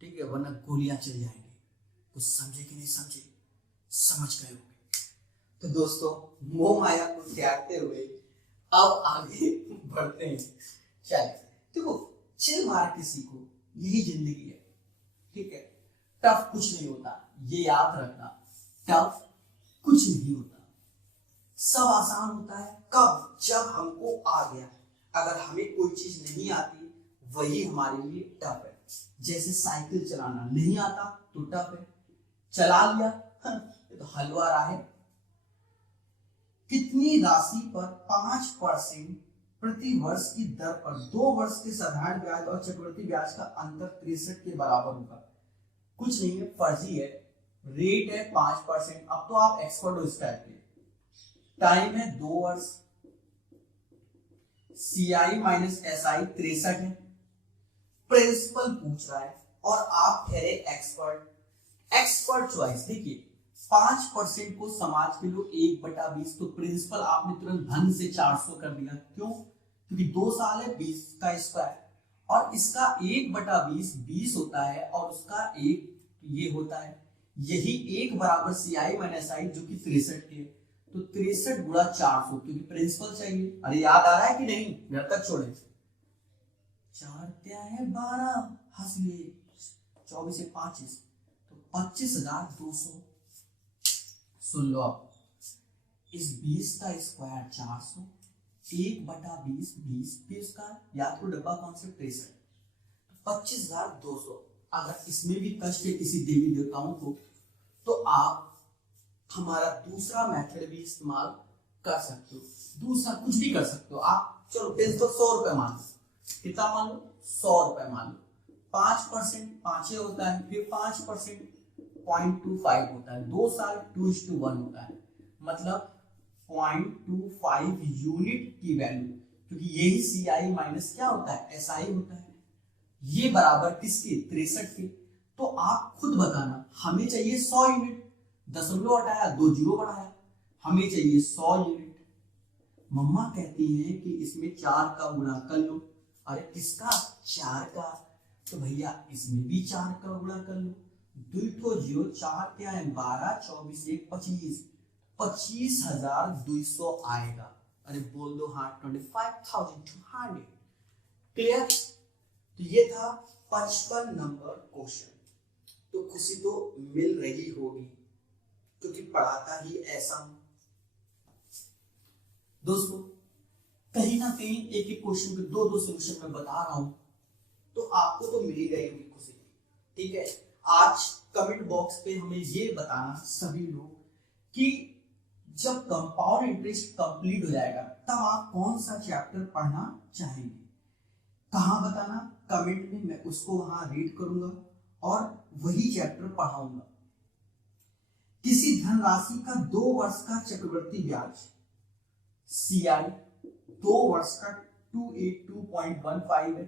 ठीक है, वरना गोलियां चल जाएंगी। कुछ समझे कि नहीं समझे, समझ गए होंगे। तो दोस्तों मोह माया को त्यागते हुए अब आगे बढ़ते हैं। चलिए देखो, चिल मार के सीखो, यही जिंदगी है, ठीक है, टफ कुछ नहीं होता, ये याद रखना, टफ कुछ नहीं होता, सब आसान होता है कब, जब हमको आ गया। अगर हमें कोई चीज नहीं आती वही हमारे लिए टफ है। जैसे साइकिल चलाना नहीं आता तो टफ है, चला लिया तो हलवा रहा है। कितनी राशि पर 5% प्रति वर्ष की दर पर 2 वर्ष के साधारण ब्याज और चक्रवृद्धि ब्याज का अंतर 63 के बराबर होगा। कुछ नहीं है, फर्जी है, रेट है 5%। अब तो आप एक्सपर्ट हो इस टाइप के। टाइम है 2 वर्ष, CI माइनस SI 63 है, प्रिंसिपल पूछ रहा है और आप कह रहे एक्सपर्ट। एक्सपर्ट चॉइस देखिए, 5% को समाज के लोग 1/20, तो प्रिंसिपल आपने तुरंत धन से 400 कर दिया, क्यों, क्योंकि 2 साल है 20 का स्क्वायर, और इसका 1/20 20 होता है, और उसका 1 ये होता है, यही 1 बराबर CI माइनस SI जो कि 63 के, तो 63 गुणा 400, क्योंकि प्रिंसिपल चाहिए। अरे याद आ रहा है कि नहीं, घर तक छोड़े, 4 क्या है 12, हंस लिए, 24 से 25, तो 25,200। सुन लो आप, इस 20 का स्क्वायर 400, 1/20 20, फिर इसका याद करो डब्बा कॉन्सेप्ट 63, तो 25,200। अगर इसमें भी कष्ट है किसी देवी देवताओं को, तो आप हमारा दूसरा मेथड भी इस्तेमाल कर सकते हो, दूसरा कुछ भी कर सकते हो आप। चलो तो 100 रुपए मान लो, कितना मान लो, 100 रुपए मान लो। 5% 5 होता है, फिर 5% 0.25 होता है, 2 साल 2:1 होता है, मतलब 0.25 यूनिट की वैल्यू, क्योंकि यही CI माइनस क्या होता है, SI होता है। ये बराबर किसके, 63 के। तो आप खुद बताना, हमें चाहिए 100 यूनिट, दशमलव हटाया, 2 जीरो बढ़ाया, हमें चाहिए 100 यूनिट। मम्मा कहती हैं कि इसमें 4 का गुणा कर लो। अरे किसका, 4 का, तो भैया इसमें भी 4 का गुणा कर लो। 2 तो 0, 4 क्या है, 12, 24, 1, 25, 25,200 आएगा। अरे बोल दो हाँ, 25,200। क्लियर। तो ये था 55 नंबर क्वेश्चन। तो खुशी तो मिल रही होगी, क्योंकि पढ़ाता ही ऐसा हूं। दोस्तों कहीं ना कहीं एक एक क्वेश्चन के दो सोल्यूशन मैं बता रहा हूं, तो आपको तो मिल ही गई होगी खुशी। ठीक है, आज कमेंट बॉक्स पे हमें ये बताना सभी लोग कि जब कंपाउंड इंटरेस्ट कंप्लीट हो जाएगा तब आप कौन सा चैप्टर पढ़ना चाहेंगे। कहां बताना, कमेंट में, मैं उसको वहां रीड करूंगा और वही चैप्टर पढ़ाऊंगा। किसी धनराशि का 2 वर्ष का चक्रवृद्धि ब्याज CI 2 वर्ष का 282.15 है,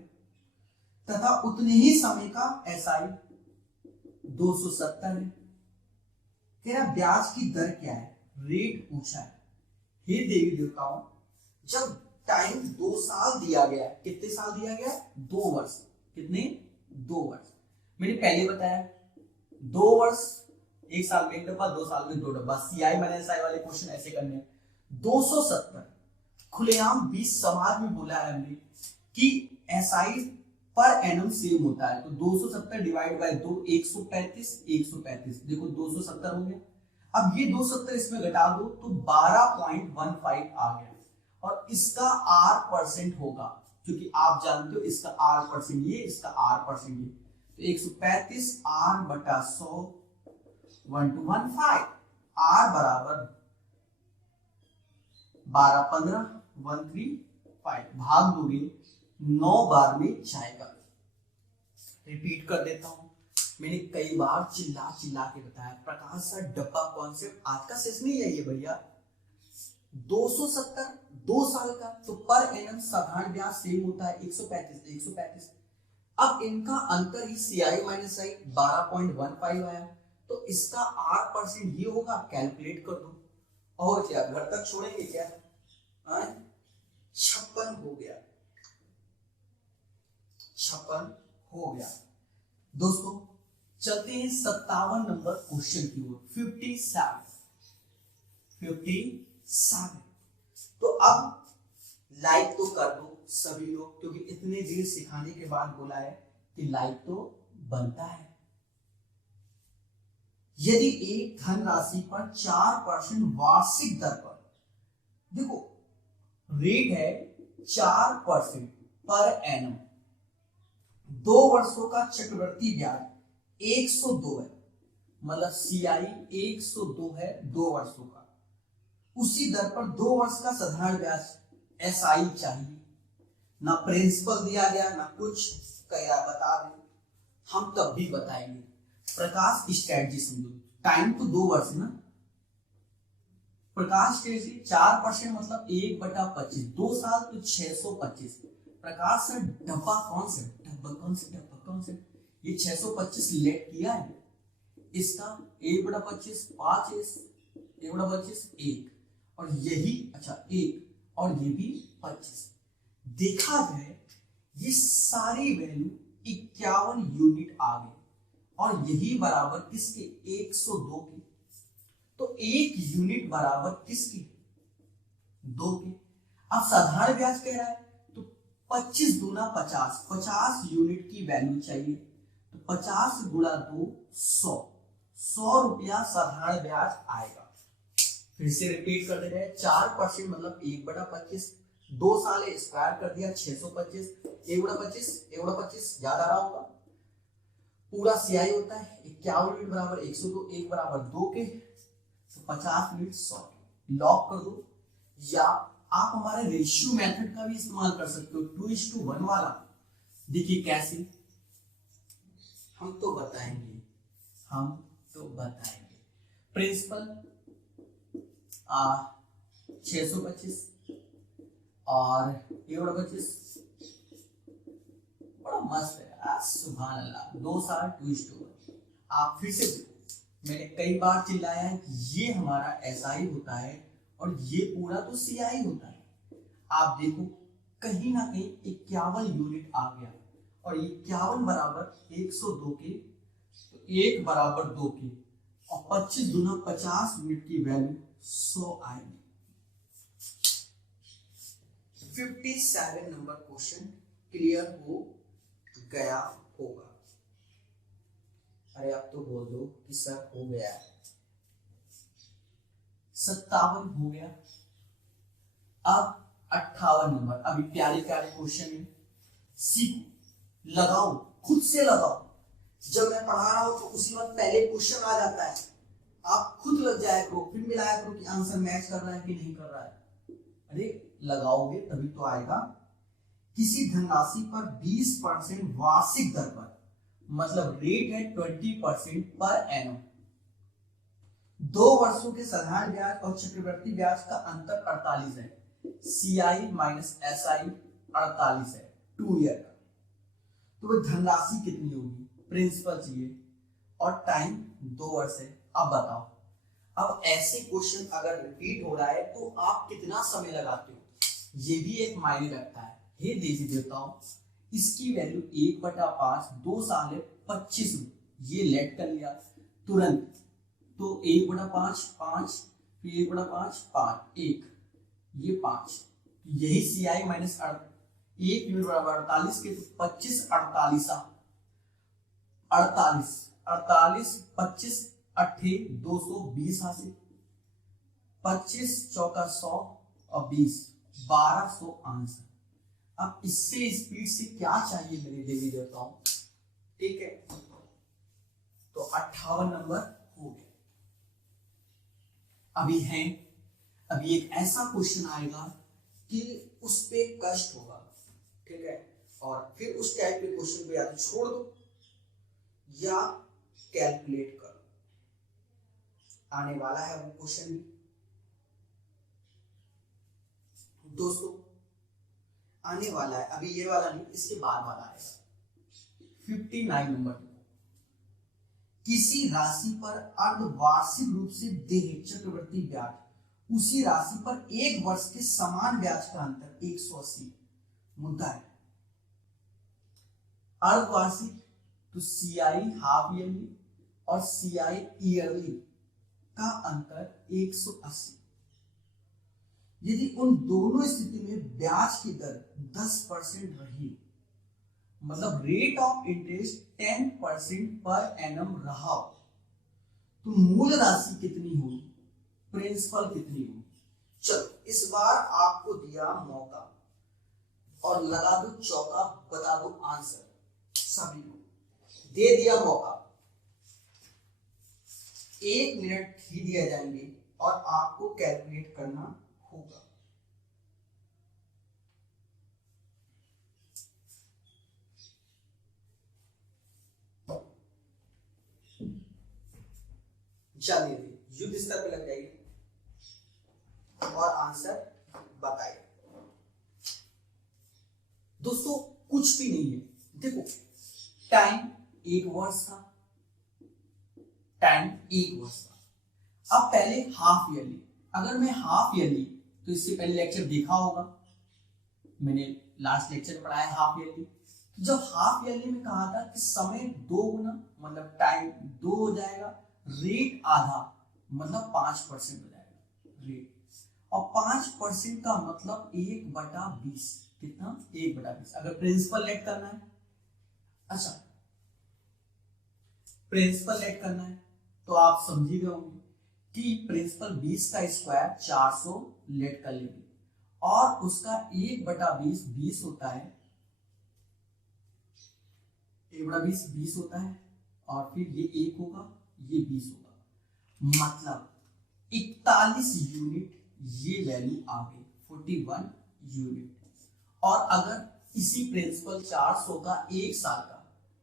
तथा उतने ही समय का SI 270 है। तेरा ब्याज की दर क्या है, रेट पूछा है। हे देवी देवताओं, जब टाइम 2 साल दिया गया, कितने साल दिया गया, 2 वर्ष, कितने, 2 वर्ष। मैंने पहले बताया 2 वर्ष, 1 साल में 1 डब्बा, 2 साल में 2 डब्बा। CI माइनस SI वाले क्वेश्चन ऐसे करने। 270 खुलेआम 20 समाज में बोला है हमने कि SI पर एनम सेम होता है, तो 270 डिवाइड बाय 2, 135, 135, देखो 270 हो गया। अब ये 270 इसमें घटा दो तो 12.15 आ गया, और इसका R% होगा, क्योंकि आप जानते हो इसका R% ये, इसका R% ये, तो 135 R बटा 100 1:15, R बराबर 12 15 135, भाग दोगे 9 बार में जाएगा। रिपीट कर देता हूं, मैंने कई बार चिल्ला चिल्ला के बताया, प्रकाश सर डब्बा कॉन्सेप्ट आज का सेशन नहीं है ये भैया। 270 2 साल का, तो पर एनम साधारण ब्याज सेम होता है 135 135। अब इनका अंतर ही CI माइनस SI 12.15 आया, तो इसका R% ये होगा, कैलकुलेट कर दो। और क्या घर तक छोड़ेंगे क्या, 56 हो गया, 56 हो गया। दोस्तों चलते हैं 57 नंबर क्वेश्चन की ओर। 57। तो अब लाइक तो कर दो सभी लोग, क्योंकि इतने देर सिखाने के बाद बोला है कि लाइक तो बनता है। यदि एक धनराशि पर 4% वार्षिक दर पर, देखो रेट है 4% पर एनम, 2 वर्षों का चक्रवृद्धि ब्याज 102 है, मतलब CI 102 है 2 वर्षों का। उसी दर पर 2 वर्ष का साधारण ब्याज SI चाहिए। ना प्रिंसिपल दिया गया ना कुछ, क्या बता दें, हम तब भी बताएंगे। प्रकाश स्ट्रेटजी समझो, टाइम तो 2 वर्ष है ना। प्रकाश स्ट्रेटजी 4% मतलब 1/25, 2 साल तो 625। प्रकाश सर डब्बा कौन से, ये 625 लेट किया है, इसका 1/25 5 1/25 1, और यही अच्छा 1, और ये भी 25। देखा जाए ये सारी वैल्यू 51 यूनिट आ गई, और यही बराबर किसके, 102 के। तो 1 यूनिट बराबर किसके, 2 के। अब साधारण ब्याज कह रहा है, तो 25 दूना 50, 50 यूनिट की वैल्यू चाहिए, तो 50 गुणा 2 100 रुपया साधारण ब्याज आएगा। फिर से रिपीट कर दे रहे हैं, 4% मतलब 1/25, 2 साल स्क्वायर कर दिया 625, 1/25 याद आ रहा होगा। पूरा CI होता है 51 यूनिट बराबर 102, 1 बराबर 2 के, तो 50 मिनट 100 लॉक कर दो, या आप हमारे रेशियो मेथड का भी इस्तेमाल कर सकते हो 2:1 वाला। देखिए कैसे, हम तो बताएंगे प्रिंसिपल 625 और ये बड़ा 25, बड़ा मस्त है यार, सुभान अल्लाह। 2 साल 2:1। आप फिर से देखो, मैंने कई बार चिल्लाया है कि ये हमारा SI होता है और ये पूरा तो CI होता है। आप देखो कहीं ना कहीं 51 यूनिट आ गया, और 51 बराबर 102 के, तो 1 बराबर 2 के, और 25 दूना 50 यूनिट की वैल्यू 100 आएगी। 57 नंबर क्वेश्चन क्लियर हो गया होगा। अरे आप तो बोल दो कि सर हो गया है। 57 हो गया। अब 58 नंबर, अभी प्यारे प्यारे क्वेश्चन है, सीखो, लगाओ, खुद से लगाओ। जब मैं पढ़ा रहा हूं तो उसी वक्त पहले क्वेश्चन आ जाता है, आप खुद लग जाया करो, फिर मिलाया करो कि आंसर मैच कर रहा है कि नहीं कर रहा है। अरे लगाओगे तभी तो आएगा। किसी धनराशि पर 20% वार्षिक दर पर, मतलब रेट है 20% पर एनम, 2 वर्षों के साधारण ब्याज और चक्रवृद्धि ब्याज का अंतर 48 है। CI माइनस SI 48 है 2 ईयर का। तो वह धनराशि कितनी होगी? प्रिंसिपल चाहिए और टाइम 2 वर्ष है। अब बताओ, अब ऐसे क्वेश्चन अगर रिपीट हो रहा है तो आप कितना समय लगाते हो, ये भी एक मायने रखता है। हे देवी देवताओं, इसकी वैल्यू 1/5, 2 साल है 25, ये लेट कर लिया तुरंत, तो 1/5 5, फिर 1/5 5, 1, ये 5, यही CI माइनस 1 यूनिट बराबर 48 के, तो 25 48 48 48 25 8 220 हासिल, 25 चौका 100 और 20 1200 आंसर। अब इससे स्पीड से क्या चाहिए मेरे देवी देवताओं? ठीक है, तो 58 नंबर हो गया। अभी एक ऐसा क्वेश्चन आएगा कि उस पे कष्ट होगा, ठीक है, और फिर उस टाइप के क्वेश्चन को या तो छोड़ दो या कैलकुलेट करो। आने वाला है वो क्वेश्चन भी दोस्तों, आने वाला है, अभी ये वाला नहीं, इसके बाद वाला आएगा। 59 नंबर, किसी राशि पर अर्धवार्षिक रूप से देय चक्रवृद्धि ब्याज उसी राशि पर 1 वर्ष के समान ब्याज का अंतर 180। मुद्दा है अर्धवार्षिक, तो CI हाफ ईयरली और CI ईयरली का अंतर 180। यदि उन दोनों स्थिति में ब्याज की दर 10% रही, मतलब rate of interest 10% per annum रहा, तो मूल राशि कितनी होगी, प्रिंसिपल कितनी होगी? चलो इस बार आपको दिया मौका और लगा दो चौका, बता दो आंसर। सभी को दे दिया मौका, 1 मिनट ही दिया जाएंगे और आपको कैलकुलेट करना होगा। चलिए युद्ध स्तर पे लग जाइए और आंसर बताइए। दोस्तों कुछ भी नहीं है, देखो टाइम 1 वर्ष था, टाइम 1 वर्ष था। अब पहले हाफ ईयरली, अगर मैं हाफ ईयरली, तो इससे पहले लेक्चर देखा होगा, मैंने लास्ट लेक्चर पढ़ाया हाफ ईयरली। तो जब हाफ ईयरली में कहा था कि समय 2 गुना, मतलब टाइम 2 हो जाएगा, रेट आधा, मतलब 5% हो जाएगा रेट, और 5% का मतलब 1/20, कितना 1/20। अगर प्रिंसिपल लेट करना है, अच्छा प्रिंसिपल लेट करना है तो आप समझी गए होंगे कि प्रिंसिपल 20 का स्क्वायर 400 लेट कर लेंगे, और उसका 1/20 20 होता है, 1/20 20 होता है, और फिर ये 1 होगा, ये 20 होगा, मतलब 41 यूनिट ये वैल्यू आ गई 41 यूनिट। और अगर इसी प्रिंसिपल 400 का एक साल का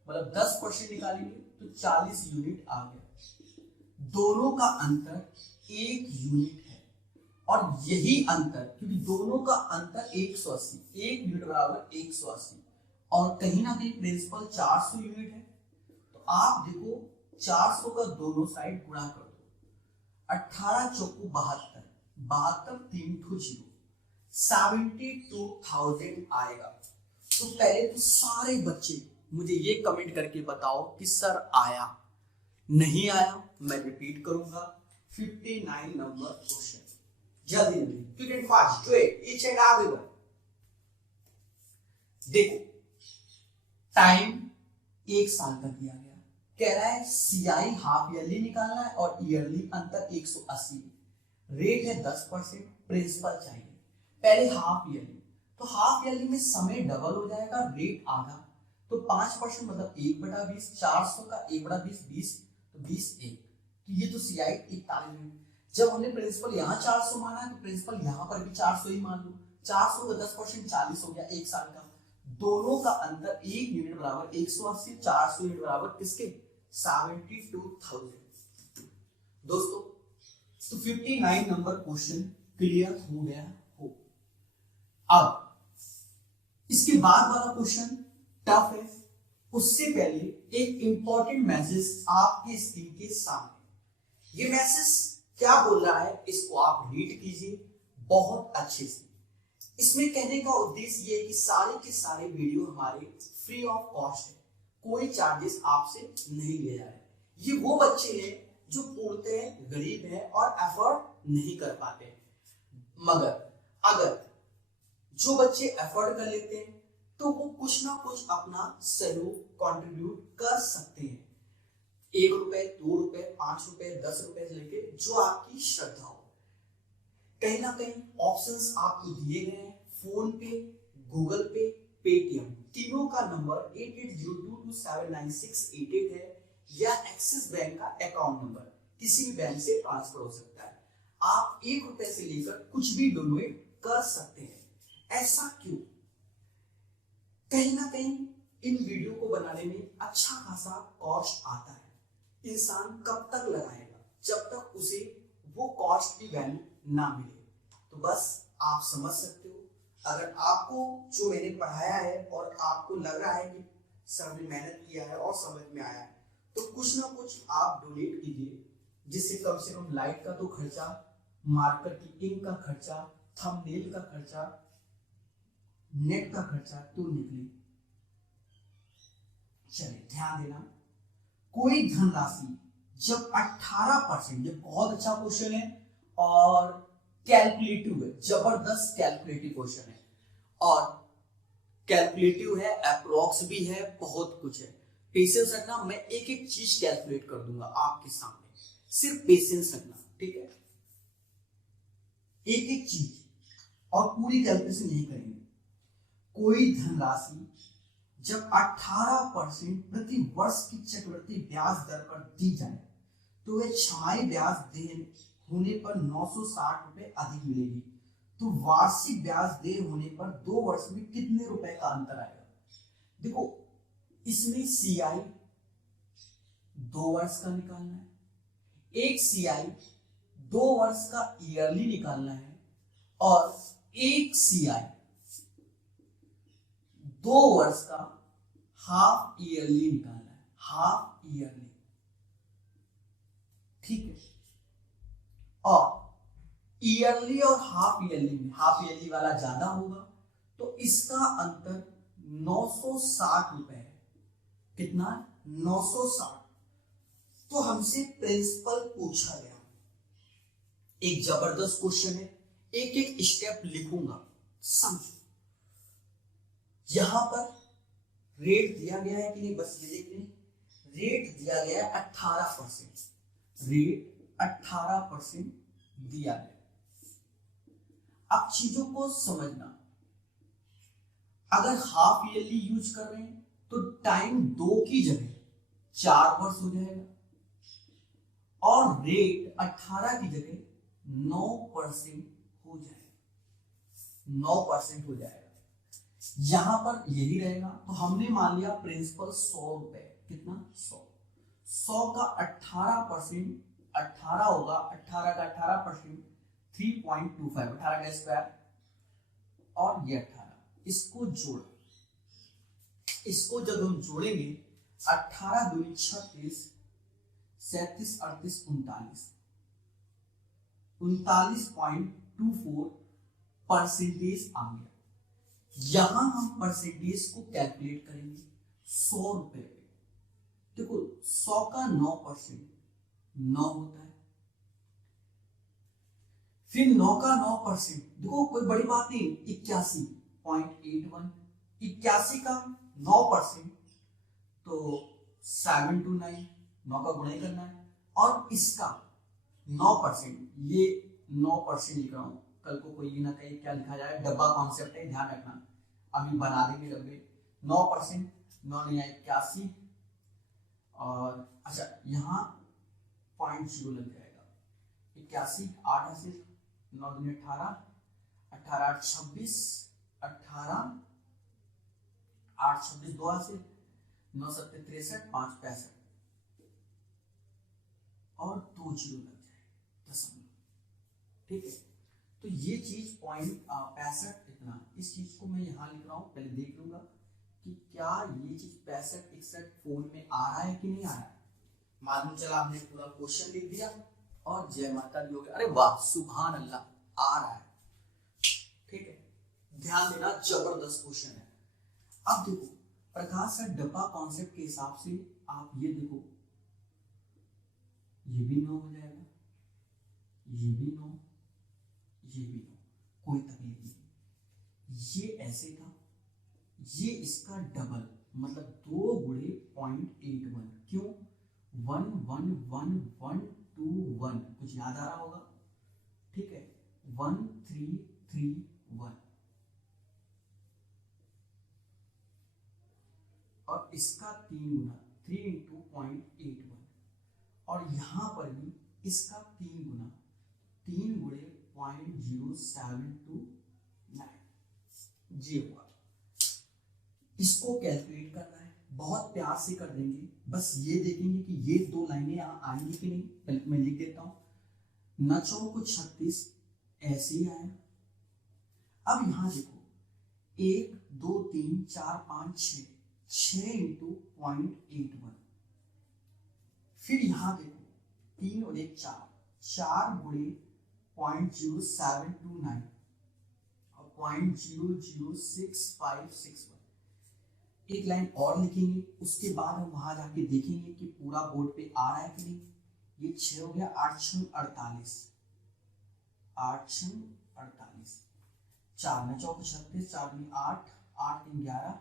मतलब 10% निकालेंगे तो 40 यूनिट आ गया। दोनों का अंतर 1 यूनिट है और यही अंतर, क्योंकि दोनों का अंतर 180, 1 यूनिट बराबर 180 और कहीं ना कहीं प्रिंसिपल 400 यूनिट है। तो आप देखो 400 का दोनों साइड गुणा कर दो, 18 चौको 72, 72 3 ठो 0, 72,000 आएगा। तो पहले तो सारे बच्चे मुझे ये कमेंट करके बताओ कि सर आया नहीं आया। मैं रिपीट करूंगा 59 नंबर क्वेश्चन, जल्दी जल्दी quick and fast, do it each and everyone. देखो टाइम एक साल का दिया गया, कह रहा है सीआई हाफ ईयरली निकालना है और ईयरली अंतर 180, रेट है 10%, प्रिंसिपल चाहिए। पहले हाफ ईयरली, तो हाफ ईयरली में समय डबल हो जाएगा, रेट आधा, तो 5% मतलब 1/20, 400 का 1/20 20, तो 20 1, तो ये तो सीआई 41 यूनिट। जब हमने प्रिंसिपल यहाँ 400 माना है तो प्रिंसिपल यहाँ पर भी 400 ही मान लो, 400 का 10% 40 हो गया एक साल का। दोनों का अंतर 1 यूनिट बराबर 180, 400 यूनिट बराबर किसके 72,000। दोस्तों तो 59 नंबर क्वेश्चन क्लियर हो गया हो। अब इसके बाद वाला क्वेश्चन टफ है, उससे पहले एक इंपॉर्टेंट मैसेज आपके स्क्रीन के सामने। ये मैसेज क्या बोल रहा है इसको आप रीड कीजिए बहुत अच्छे से। इसमें कहने का उद्देश्य ये है कि सारे के सारे वीडियो हमारे फ्री ऑफ कॉस्ट है, कोई चार्जेस आपसे नहीं लिया जा रहे। ये वो बच्चे हैं जो पढ़ते हैं, गरीब हैं और अफोर्ड नहीं कर पाते, मगर अगर जो बच्चे अफोर्ड कर लेते हैं तो वो कुछ ना कुछ अपना सहयोग कंट्रीब्यूट कर सकते हैं। 1 रुपए, 2 रुपए, 5 रुपए, 10 रुपए से लेके जो आपकी श्रद्धा हो। कहीं ना कहीं ऑप्शंस आपको दिए गए हैं, फोन पे, गूगल पे, पेटीएम, तीनों का नंबर 8802279688 है या एक्सिस बैंक का अकाउंट नंबर, किसी भी बैंक से ट्रांसफर हो सकता है। आप 1 रुपए से लेकर कुछ भी डोनेट कर सकते हैं। ऐसा क्यों? कहीं ना कहीं इन वीडियो को बनाने में अच्छा खासा कॉस्ट आता है। इंसान कब तक लगाएगा जब तक उसे वो कॉस्ट की वैल्यू ना मिले। तो बस आप समझ सकते हो, अगर आपको जो मैंने पढ़ाया है और आपको लग रहा है कि सर ने मेहनत किया है और समझ में आया है, तो कुछ ना कुछ आप डोनेट कीजिए, जिससे कम से कम लाइट का तो खर्चा, मार्कर की इंक का खर्चा, थंबनेल का खर्चा, नेट का खर्चा तो निकले। चलिए ध्यान देना, कोई धनराशि जब 18%, ये बहुत अच्छा क्वेश्चन है और कैलकुलेटिव है, जबरदस्त कैलकुलेटिव क्वेश्चन है और कैलकुलेटिव है, अप्रोक्स भी है, बहुत कुछ है। पेशेंस रखना, मैं एक एक चीज कैलकुलेट कर दूंगा आपके सामने, सिर्फ पेशेंस रखना, ठीक है? एक एक चीज और पूरी कैलकुलेशन नहीं करेंगे। कोई धनराशि जब 18% प्रति वर्ष की चक्रवृद्धि ब्याज दर पर दी जाए तो वह छमाही ब्याज देय होने पर 960 रुपए अधिक मिलेगी। तो वार्षिक ब्याज देय होने पर 2 वर्ष में कितने रुपए का अंतर आएगा? देखो इसमें सीआई 2 वर्ष का निकालना है, एक सीआई 2 वर्ष का ईयरली निकालना है और एक सीआई 2 वर्ष का हाफ ईयरली निकालना है, हाफ ईयरली, ठीक है? और ईयरली और हाफ ईयरली में हाफ ईयरली वाला ज्यादा होगा, तो इसका अंतर 960 रुपए है। कितना? 960। तो हमसे प्रिंसिपल पूछा गया, एक जबरदस्त क्वेश्चन है, एक एक स्टेप लिखूंगा, समझो। यहां पर रेट दिया गया है कि नहीं, बस ये देख लें, रेट दिया गया है 18%, रेट 18% दिया गया। अब चीजों को समझना, अगर हाफ ईयरली यूज कर रहे हैं तो टाइम 2 की जगह 4 वर्ष हो जाएगा और रेट 18 की जगह 9% हो जाएगा, 9% हो जाएगा। यहां पर यही रहेगा। तो हमने मान लिया प्रिंसिपल 100 रुपए, कितना 100 का 18%, 18 होगा, 18 का 18% 3.25, 18 का स्क्वायर और ये 18, इसको जोड़ा, इसको जब हम जोड़ेंगे 18 दूनी 36, 37 38 39, 39.24 परसेंटेज आ गया। यहां हम परसेंटेज को कैलकुलेट करेंगे 100 रुपए पे। देखो 100 का 9% 9 होता है, फिर 9 का 9%, देखो कोई बड़ी बात नहीं, 81.81, 81 का 9% तो 729, 9 का गुणा ही करना है। और इसका 9%, ये 9% लिख रहा हूं, कल को कोई ये ना कहे क्या लिखा जाए, डब्बा कॉन्सेप्ट है, ध्यान रखना, अभी बना देंगे डब्बे। 9%, 9 नहीं 81, और अच्छा यहाँ 0.0 लग जाएगा, 81, 8 हासिल, 9 दूनी 18, 18 8 26, 18 8 26 2 हासिल, 9 7 63, 5 65 और 2 0 लग जाए दशमलव, ठीक है। तो ये चीज 0.65 इतना, इस चीज को मैं यहाँ लिख रहा हूँ, पहले देख लूंगा कि क्या ये चीज 65 61 फोन में आ रहा है कि नहीं आ रहा है। मालूम चला हमने पूरा क्वेश्चन लिख दिया और जय माता दी हो गया। अरे वाह सुभान अल्लाह, आ रहा है, ठीक है। ध्यान देना, जबरदस्त क्वेश्चन है। अब देखो प्रकाश सर डब्बा कॉन्सेप्ट के हिसाब से आप ये देखो, ये भी 9 हो जाएगा, ये भी 9, ये भी 9, कोई तकलीफ नहीं। ये ऐसे था, ये इसका डबल, मतलब 2 गुणे 0.81, क्यों 1 1 1 1 2 1, कुछ याद आ रहा होगा, ठीक है, 1 3 3 1, और इसका 3 गुना 3 इंटू 0.81, और यहां पर भी इसका 3 गुना 3 गुणे 0.0729, ये हुआ। इसको कैलकुलेट करना है, बहुत प्यार से कर देंगे, बस ये देखेंगे कि ये 2 लाइनें यहाँ आएंगी कि नहीं। पहले मैं लिख देता हूं, 9 को 36 ऐसे ही आया। अब यहां देखो 1 2 3 4 5 6, 6 इंटू 0.81, फिर यहां देखो 3 और 1 4, 4 गुणे 0.0729 और 0.006561। एक लाइन और लिखेंगे, उसके बाद हम वहां जाके देखेंगे कि पूरा बोर्ड पे आ रहा है कि नहीं। ये 6 हो गया, 8 6 48, 8 6 48, 4 9 4 36, 4 2 8, 8 3 11,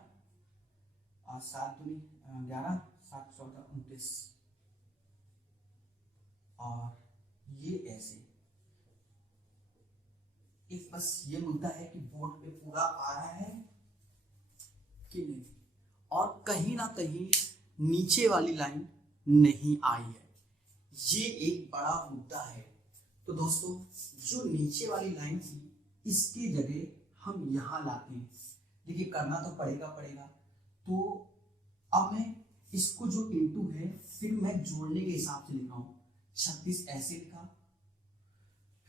7 2 11, 7 14 29, और ये ऐसे। एक बस ये मुद्दा है कि बोर्ड पे पूरा आ रहा है कि नहीं, और कहीं ना कहीं नीचे वाली लाइन नहीं आई है, ये एक बड़ा मुद्दा है। तो दोस्तों जो नीचे वाली लाइन थी, इसकी जगह हम यहां लाते हैं। देखिए करना तो पड़ेगा। तो अब मैं इसको जो इंटू है, फिर मैं जोड़ने के हिसाब से लिख रहा हूं, 36 ऐसे लिखा,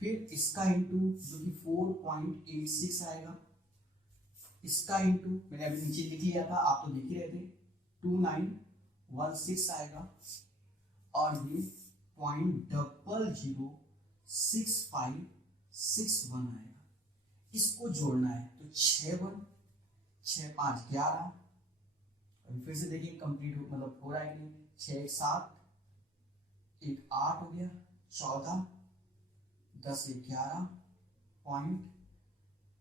फिर इसका इंटू जो कि 4.86 आएगा, इसका इंटू मैंने अभी नीचे लिख लिया था, आप तो देख ही रहे थे, 2916 आएगा, और ये 0.006561 आएगा। इसको जोड़ना है तो 6 1 6 5 11, फिर से देखिए कंप्लीट मतलब हो रहा है कि नहीं, 6 1 7, 1 8 हो गया, 14 10 1 11 पॉइंट,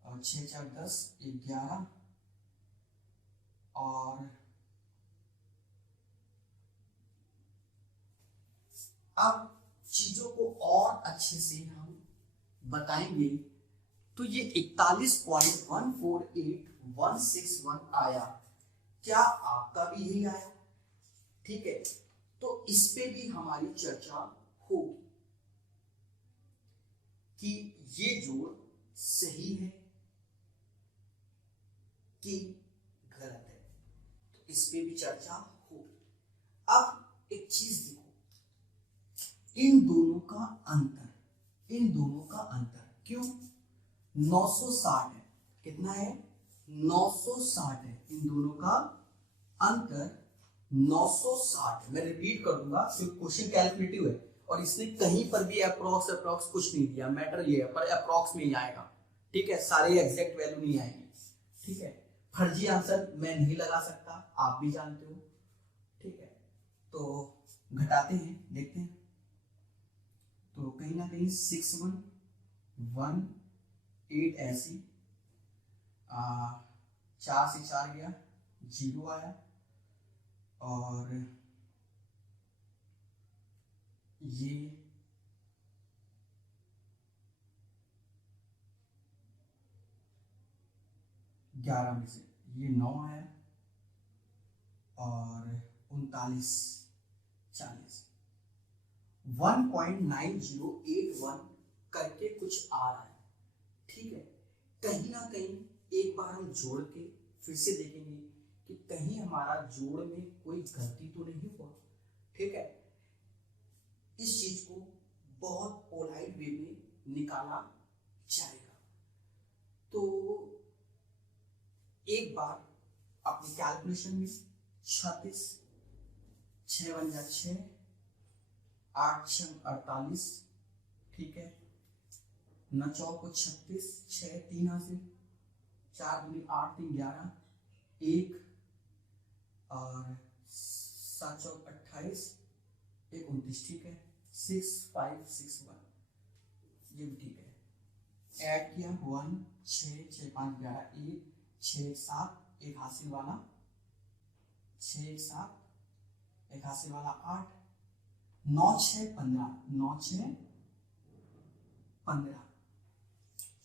और 6 4 10 1 11, और अब चीजों को और अच्छे से हम बताएंगे। तो ये 41.148161 आया, क्या आपका भी यही आया? ठीक है, तो इस पे भी हमारी चर्चा होगी। कि ये जोड़ सही है कि गलत है, तो इस पे भी चर्चा हो। अब एक चीज देखो, इन दोनों का अंतर क्यों 960 है, कितना है 960 है, इन दोनों का अंतर 960 है। मैं रिपीट कर दूंगा क्योंकि क्वेश्चन कैलकुलेटिव है और इसने कहीं पर भी अप्रॉक्स कुछ नहीं दिया, मैटर ये है पर अप्रॉक्स में ही आएगा, ठीक है, सारे एग्जैक्ट वैल्यू नहीं आएंगे, ठीक है। फर्जी आंसर मैं नहीं लगा सकता, आप भी जानते हो, ठीक है। तो घटाते हैं, देखते हैं, तो कहीं ना कहीं 6118 ऐसी 4 से 4 गया, 0 आया, और ये 11 में से ये 9 आया, और 39 40 1.9081 करके कुछ आ रहा है, ठीक है। कहीं ना कहीं एक बार हम जोड़ के फिर से देखेंगे कि कहीं हमारा जोड़ में कोई गलती तो नहीं हुआ, ठीक है। इस चीज को बहुत पोलाइट वे में निकाला जाएगा। तो एक बार अपनी कैलकुलेशन में 36 6 बन जा 6 8 6 48, ठीक है, 9 चौक को 36 6 3 हासिल 4 दूनी 8 3 11 1 और 7 चौक 28 1 29, ठीक है, 6 5 6 1, ये भी ठीक है। ऐड किया 1 6 6 5 11 1 6 7 एक हासिल वाला 6 7 एक हासिल वाला 8 9 6 15 9 6 15,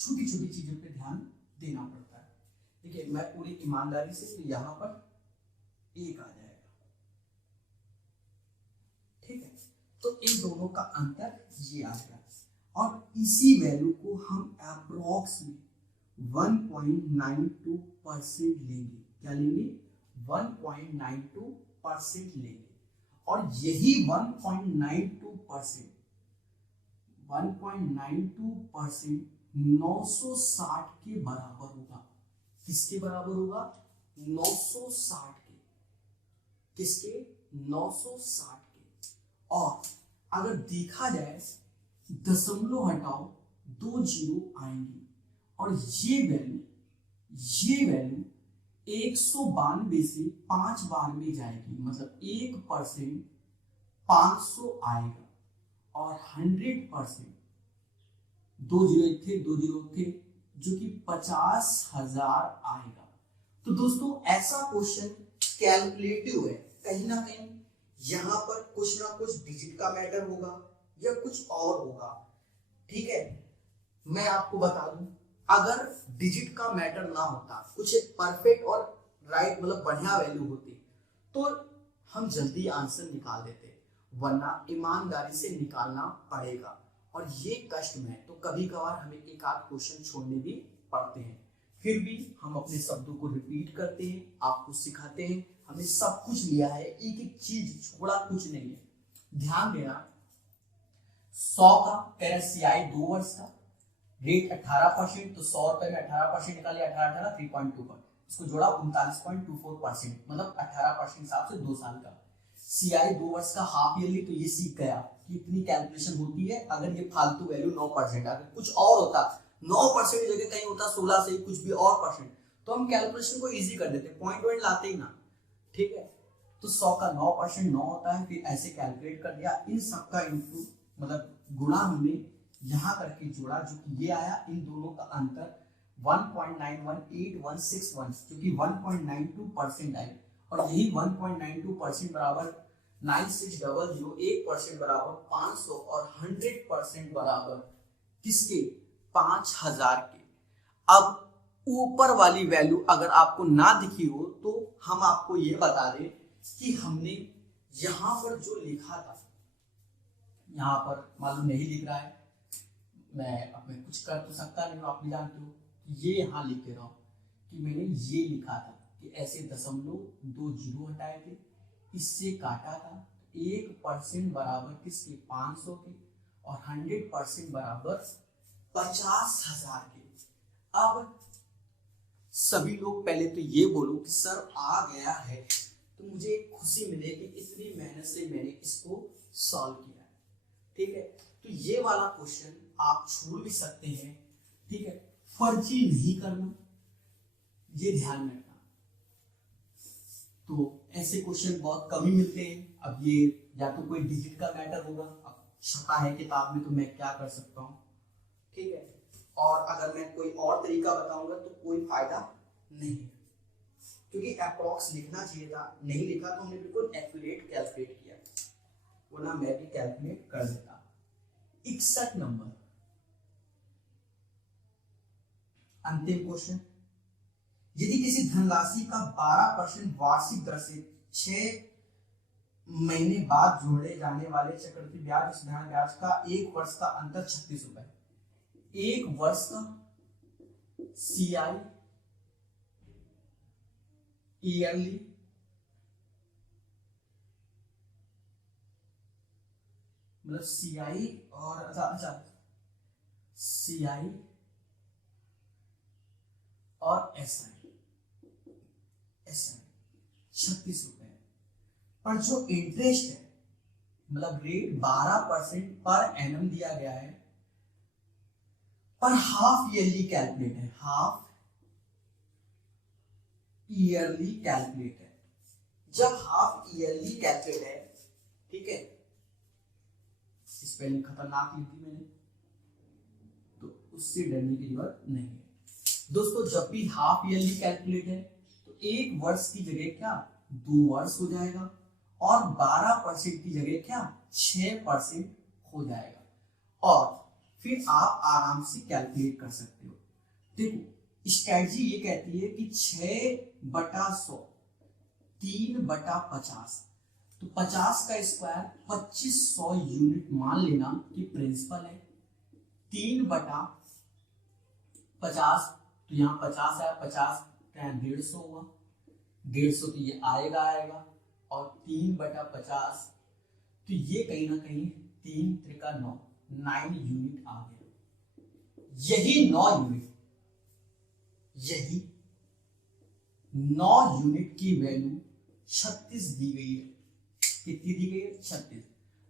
छोटी छोटी चीजों पे ध्यान देना पड़ता है। देखिए मैं पूरी ईमानदारी से तो यहाँ पर 1 आ जाएगा, ठीक है। तो इन दोनों का अंतर ये आ गया, और इसी वैल्यू को हम अप्रॉक्स में 1.92% लेंगे, क्या लेंगे 1.92% लेंगे, और यही 1.92% 960 के बराबर होगा। किसके बराबर होगा 960 के, किसके 960 के। और अगर देखा जाए दशमलव हटाओ 2 जीरो आएंगे, और ये वैल्यू 192 से 5 बार में जाएगी, मतलब 1% 500 आएगा, और 100% 2 जीरो थे जो कि 50,000 आएगा। तो दोस्तों ऐसा क्वेश्चन कैलकुलेटिव है, कहीं ना कहीं यहां पर कुछ ना कुछ डिजिट का मैटर होगा या कुछ और होगा, ठीक है। मैं आपको बता दूं, अगर डिजिट का मैटर ना होता, कुछ परफेक्ट और राइट मतलब बढ़िया वैल्यू होती, तो हम जल्दी आंसर निकाल देते, वरना ईमानदारी से निकालना पड़ेगा, और ये कष्ट में तो कभी कभार हमें एक आध क्वेश्चन छोड़ने भी पड़ते हैं। फिर भी हम अपने शब्दों को रिपीट करते हैं, आपको सिखाते हैं, हमने सब कुछ लिया है, एक एक चीज छोड़ा कुछ नहीं है। ध्यान देना, 100 का CI 2 वर्ष का रेट 18%, तो 100 रुपए में 18% निकालिए, 18 3.2 पर इसको जोड़ा 39.24%, मतलब 18% हिसाब से 2 साल का। CI 2 वर्ष का हाफ ईयरली, तो ये सीख गया कि इतनी कैलकुलेशन होती है। अगर ये फालतू वैल्यू 9%, अगर कुछ और होता 9% की जगह कहीं होता 16 से कुछ भी और परसेंट, तो हम कैलकुलेशन को इजी कर देते, पॉइंट लाते ही ना, ठीक है। तो 100 का 9% 9 होता है, फिर ऐसे कैलकुलेट कर दिया, इन सबका इनटू मतलब गुणा हमने यहाँ करके जोड़ा, जो कि ये आया, इन दोनों का अंतर 1.918161, जो कि 1.92% आई, और यही 1.92% बराबर 9600, 1% बराबर 500, और 100% बराबर किसके 5000 के। अब ऊपर वाली वैल्यू अगर आपको ना दिखी हो तो हम आपको ये बता दें कि हमने यहां पर जो लिखा था, यहां पर मालूम नहीं लिख रहा है, मैं अब मैं कुछ कर तो सकता नहीं हूँ, आप भी जानते हो। ये यहाँ लिख रहा हूँ कि मैंने ये लिखा था कि ऐसे दशमलव 2 जीरो हटाए थे, इससे काटा था। 1% बराबर किसके? 500 के, और 100% बराबर 50,000 के। अब सभी लोग पहले तो ये बोलो कि सर आ गया है, तो मुझे खुशी मिले कि इतनी मेहनत से मैंने इसको सॉल्व किया है। ठीक है, तो ये वाला क्वेश्चन आप छोड़ भी सकते हैं। ठीक है, फर्जी नहीं करना, ये ध्यान में रखना। तो ऐसे क्वेश्चन बहुत कम ही मिलते हैं। अब ये या तो कोई डिजिट का मैटर होगा, अब छपा है किताब में तो मैं क्या कर सकता हूँ। ठीक है, और अगर मैं कोई और तरीका बताऊंगा तो कोई फायदा नहीं है, क्योंकि अप्रॉक्स लिखना चाहिए था, नहीं लिखा तो हमने बिल्कुल एक्यूरेट कैलकुलेट किया, वरना मैं भी कैलकुलेट कर देता। 61 नंबर, अंतिम क्वेश्चन। यदि किसी धनराशि का 12% वार्षिक दर से 6 महीने बाद जोड़े जाने वाले चक्रवृद्धि ब्याज साधारण ब्याज का 1 वर्ष का अंतर 36 रुपए, 1 वर्ष का CI ईयरली मतलब CI और अच्छा CI और SI 36 रुपए, पर जो इंटरेस्ट है मतलब रेट 12% पर एनम दिया गया है, पर हाफ ईयरली कैलकुलेट है, हाफ ईयरली कैलकुलेट है। जब हाफ ईयरली कैलकुलेट है, ठीक है, स्पेलिंग खतरनाक लिखी मैंने, तो उससे डरने की जरूरत नहीं है दोस्तों। जब भी हाफ ईयरली कैलकुलेट है तो 1 वर्ष की जगह क्या 2 वर्ष हो जाएगा, और 12% की जगह क्या 6% हो जाएगा, और फिर आप आराम से कैलकुलेट कर सकते हो। देखो स्ट्रेटजी ये कहती है कि 6/100 3/50, तो 50 का स्क्वायर 2500 यूनिट मान लेना कि प्रिंसिपल है। 3/50, तो यहाँ 50 है, 50 का 150 हुआ, 150 तो ये आएगा, और 3/50, तो ये कहीं ना कहीं 3 त्रिका 9 यूनिट आ गया। यही 9 यूनिट, यही 9 यूनिट की वैल्यू 36 दी गई है। कितनी दी गई है? 36।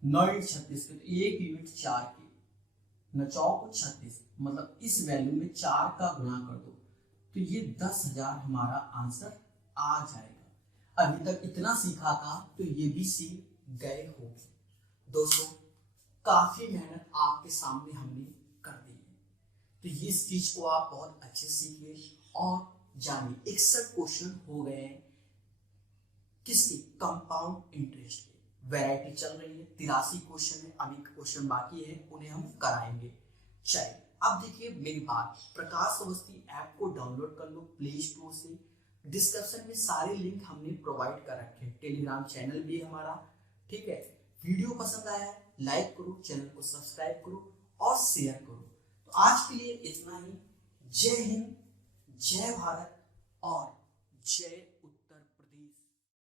9 × 36 के, तो 1 यूनिट 4 की, 9 को 36, मतलब इस वैल्यू में 4 का गुणा कर दो, तो ये 10,000 हमारा आंसर आ जाएगा। अभी तक इतना सीखा था तो ये भी सीख गए हो दोस्तों। काफी मेहनत आपके सामने हमने कर दी है, तो इस चीज को आप बहुत अच्छे से सीखिए और जानिए। 61 क्वेश्चन हो गए हैं किसके? कंपाउंड इंटरेस्ट के। वैरायटी चल रही है, 83 क्वेश्चन है, अभी क्वेश्चन बाकी है, उन्हें हम कराएंगे। चलिए अब देखिए मेरी बात, प्रकाश अवस्थी ऐप को डाउनलोड कर लो प्ले स्टोर से। डिस्क्रिप्शन में सारे लिंक हमने प्रोवाइड कर रखे हैं, टेलीग्राम चैनल भी है हमारा। ठीक है, वीडियो पसंद आया है लाइक करो, चैनल को सब्सक्राइब करो और शेयर करो। तो आज के लिए इतना ही। जय हिंद, जय भारत और जय उत्तर।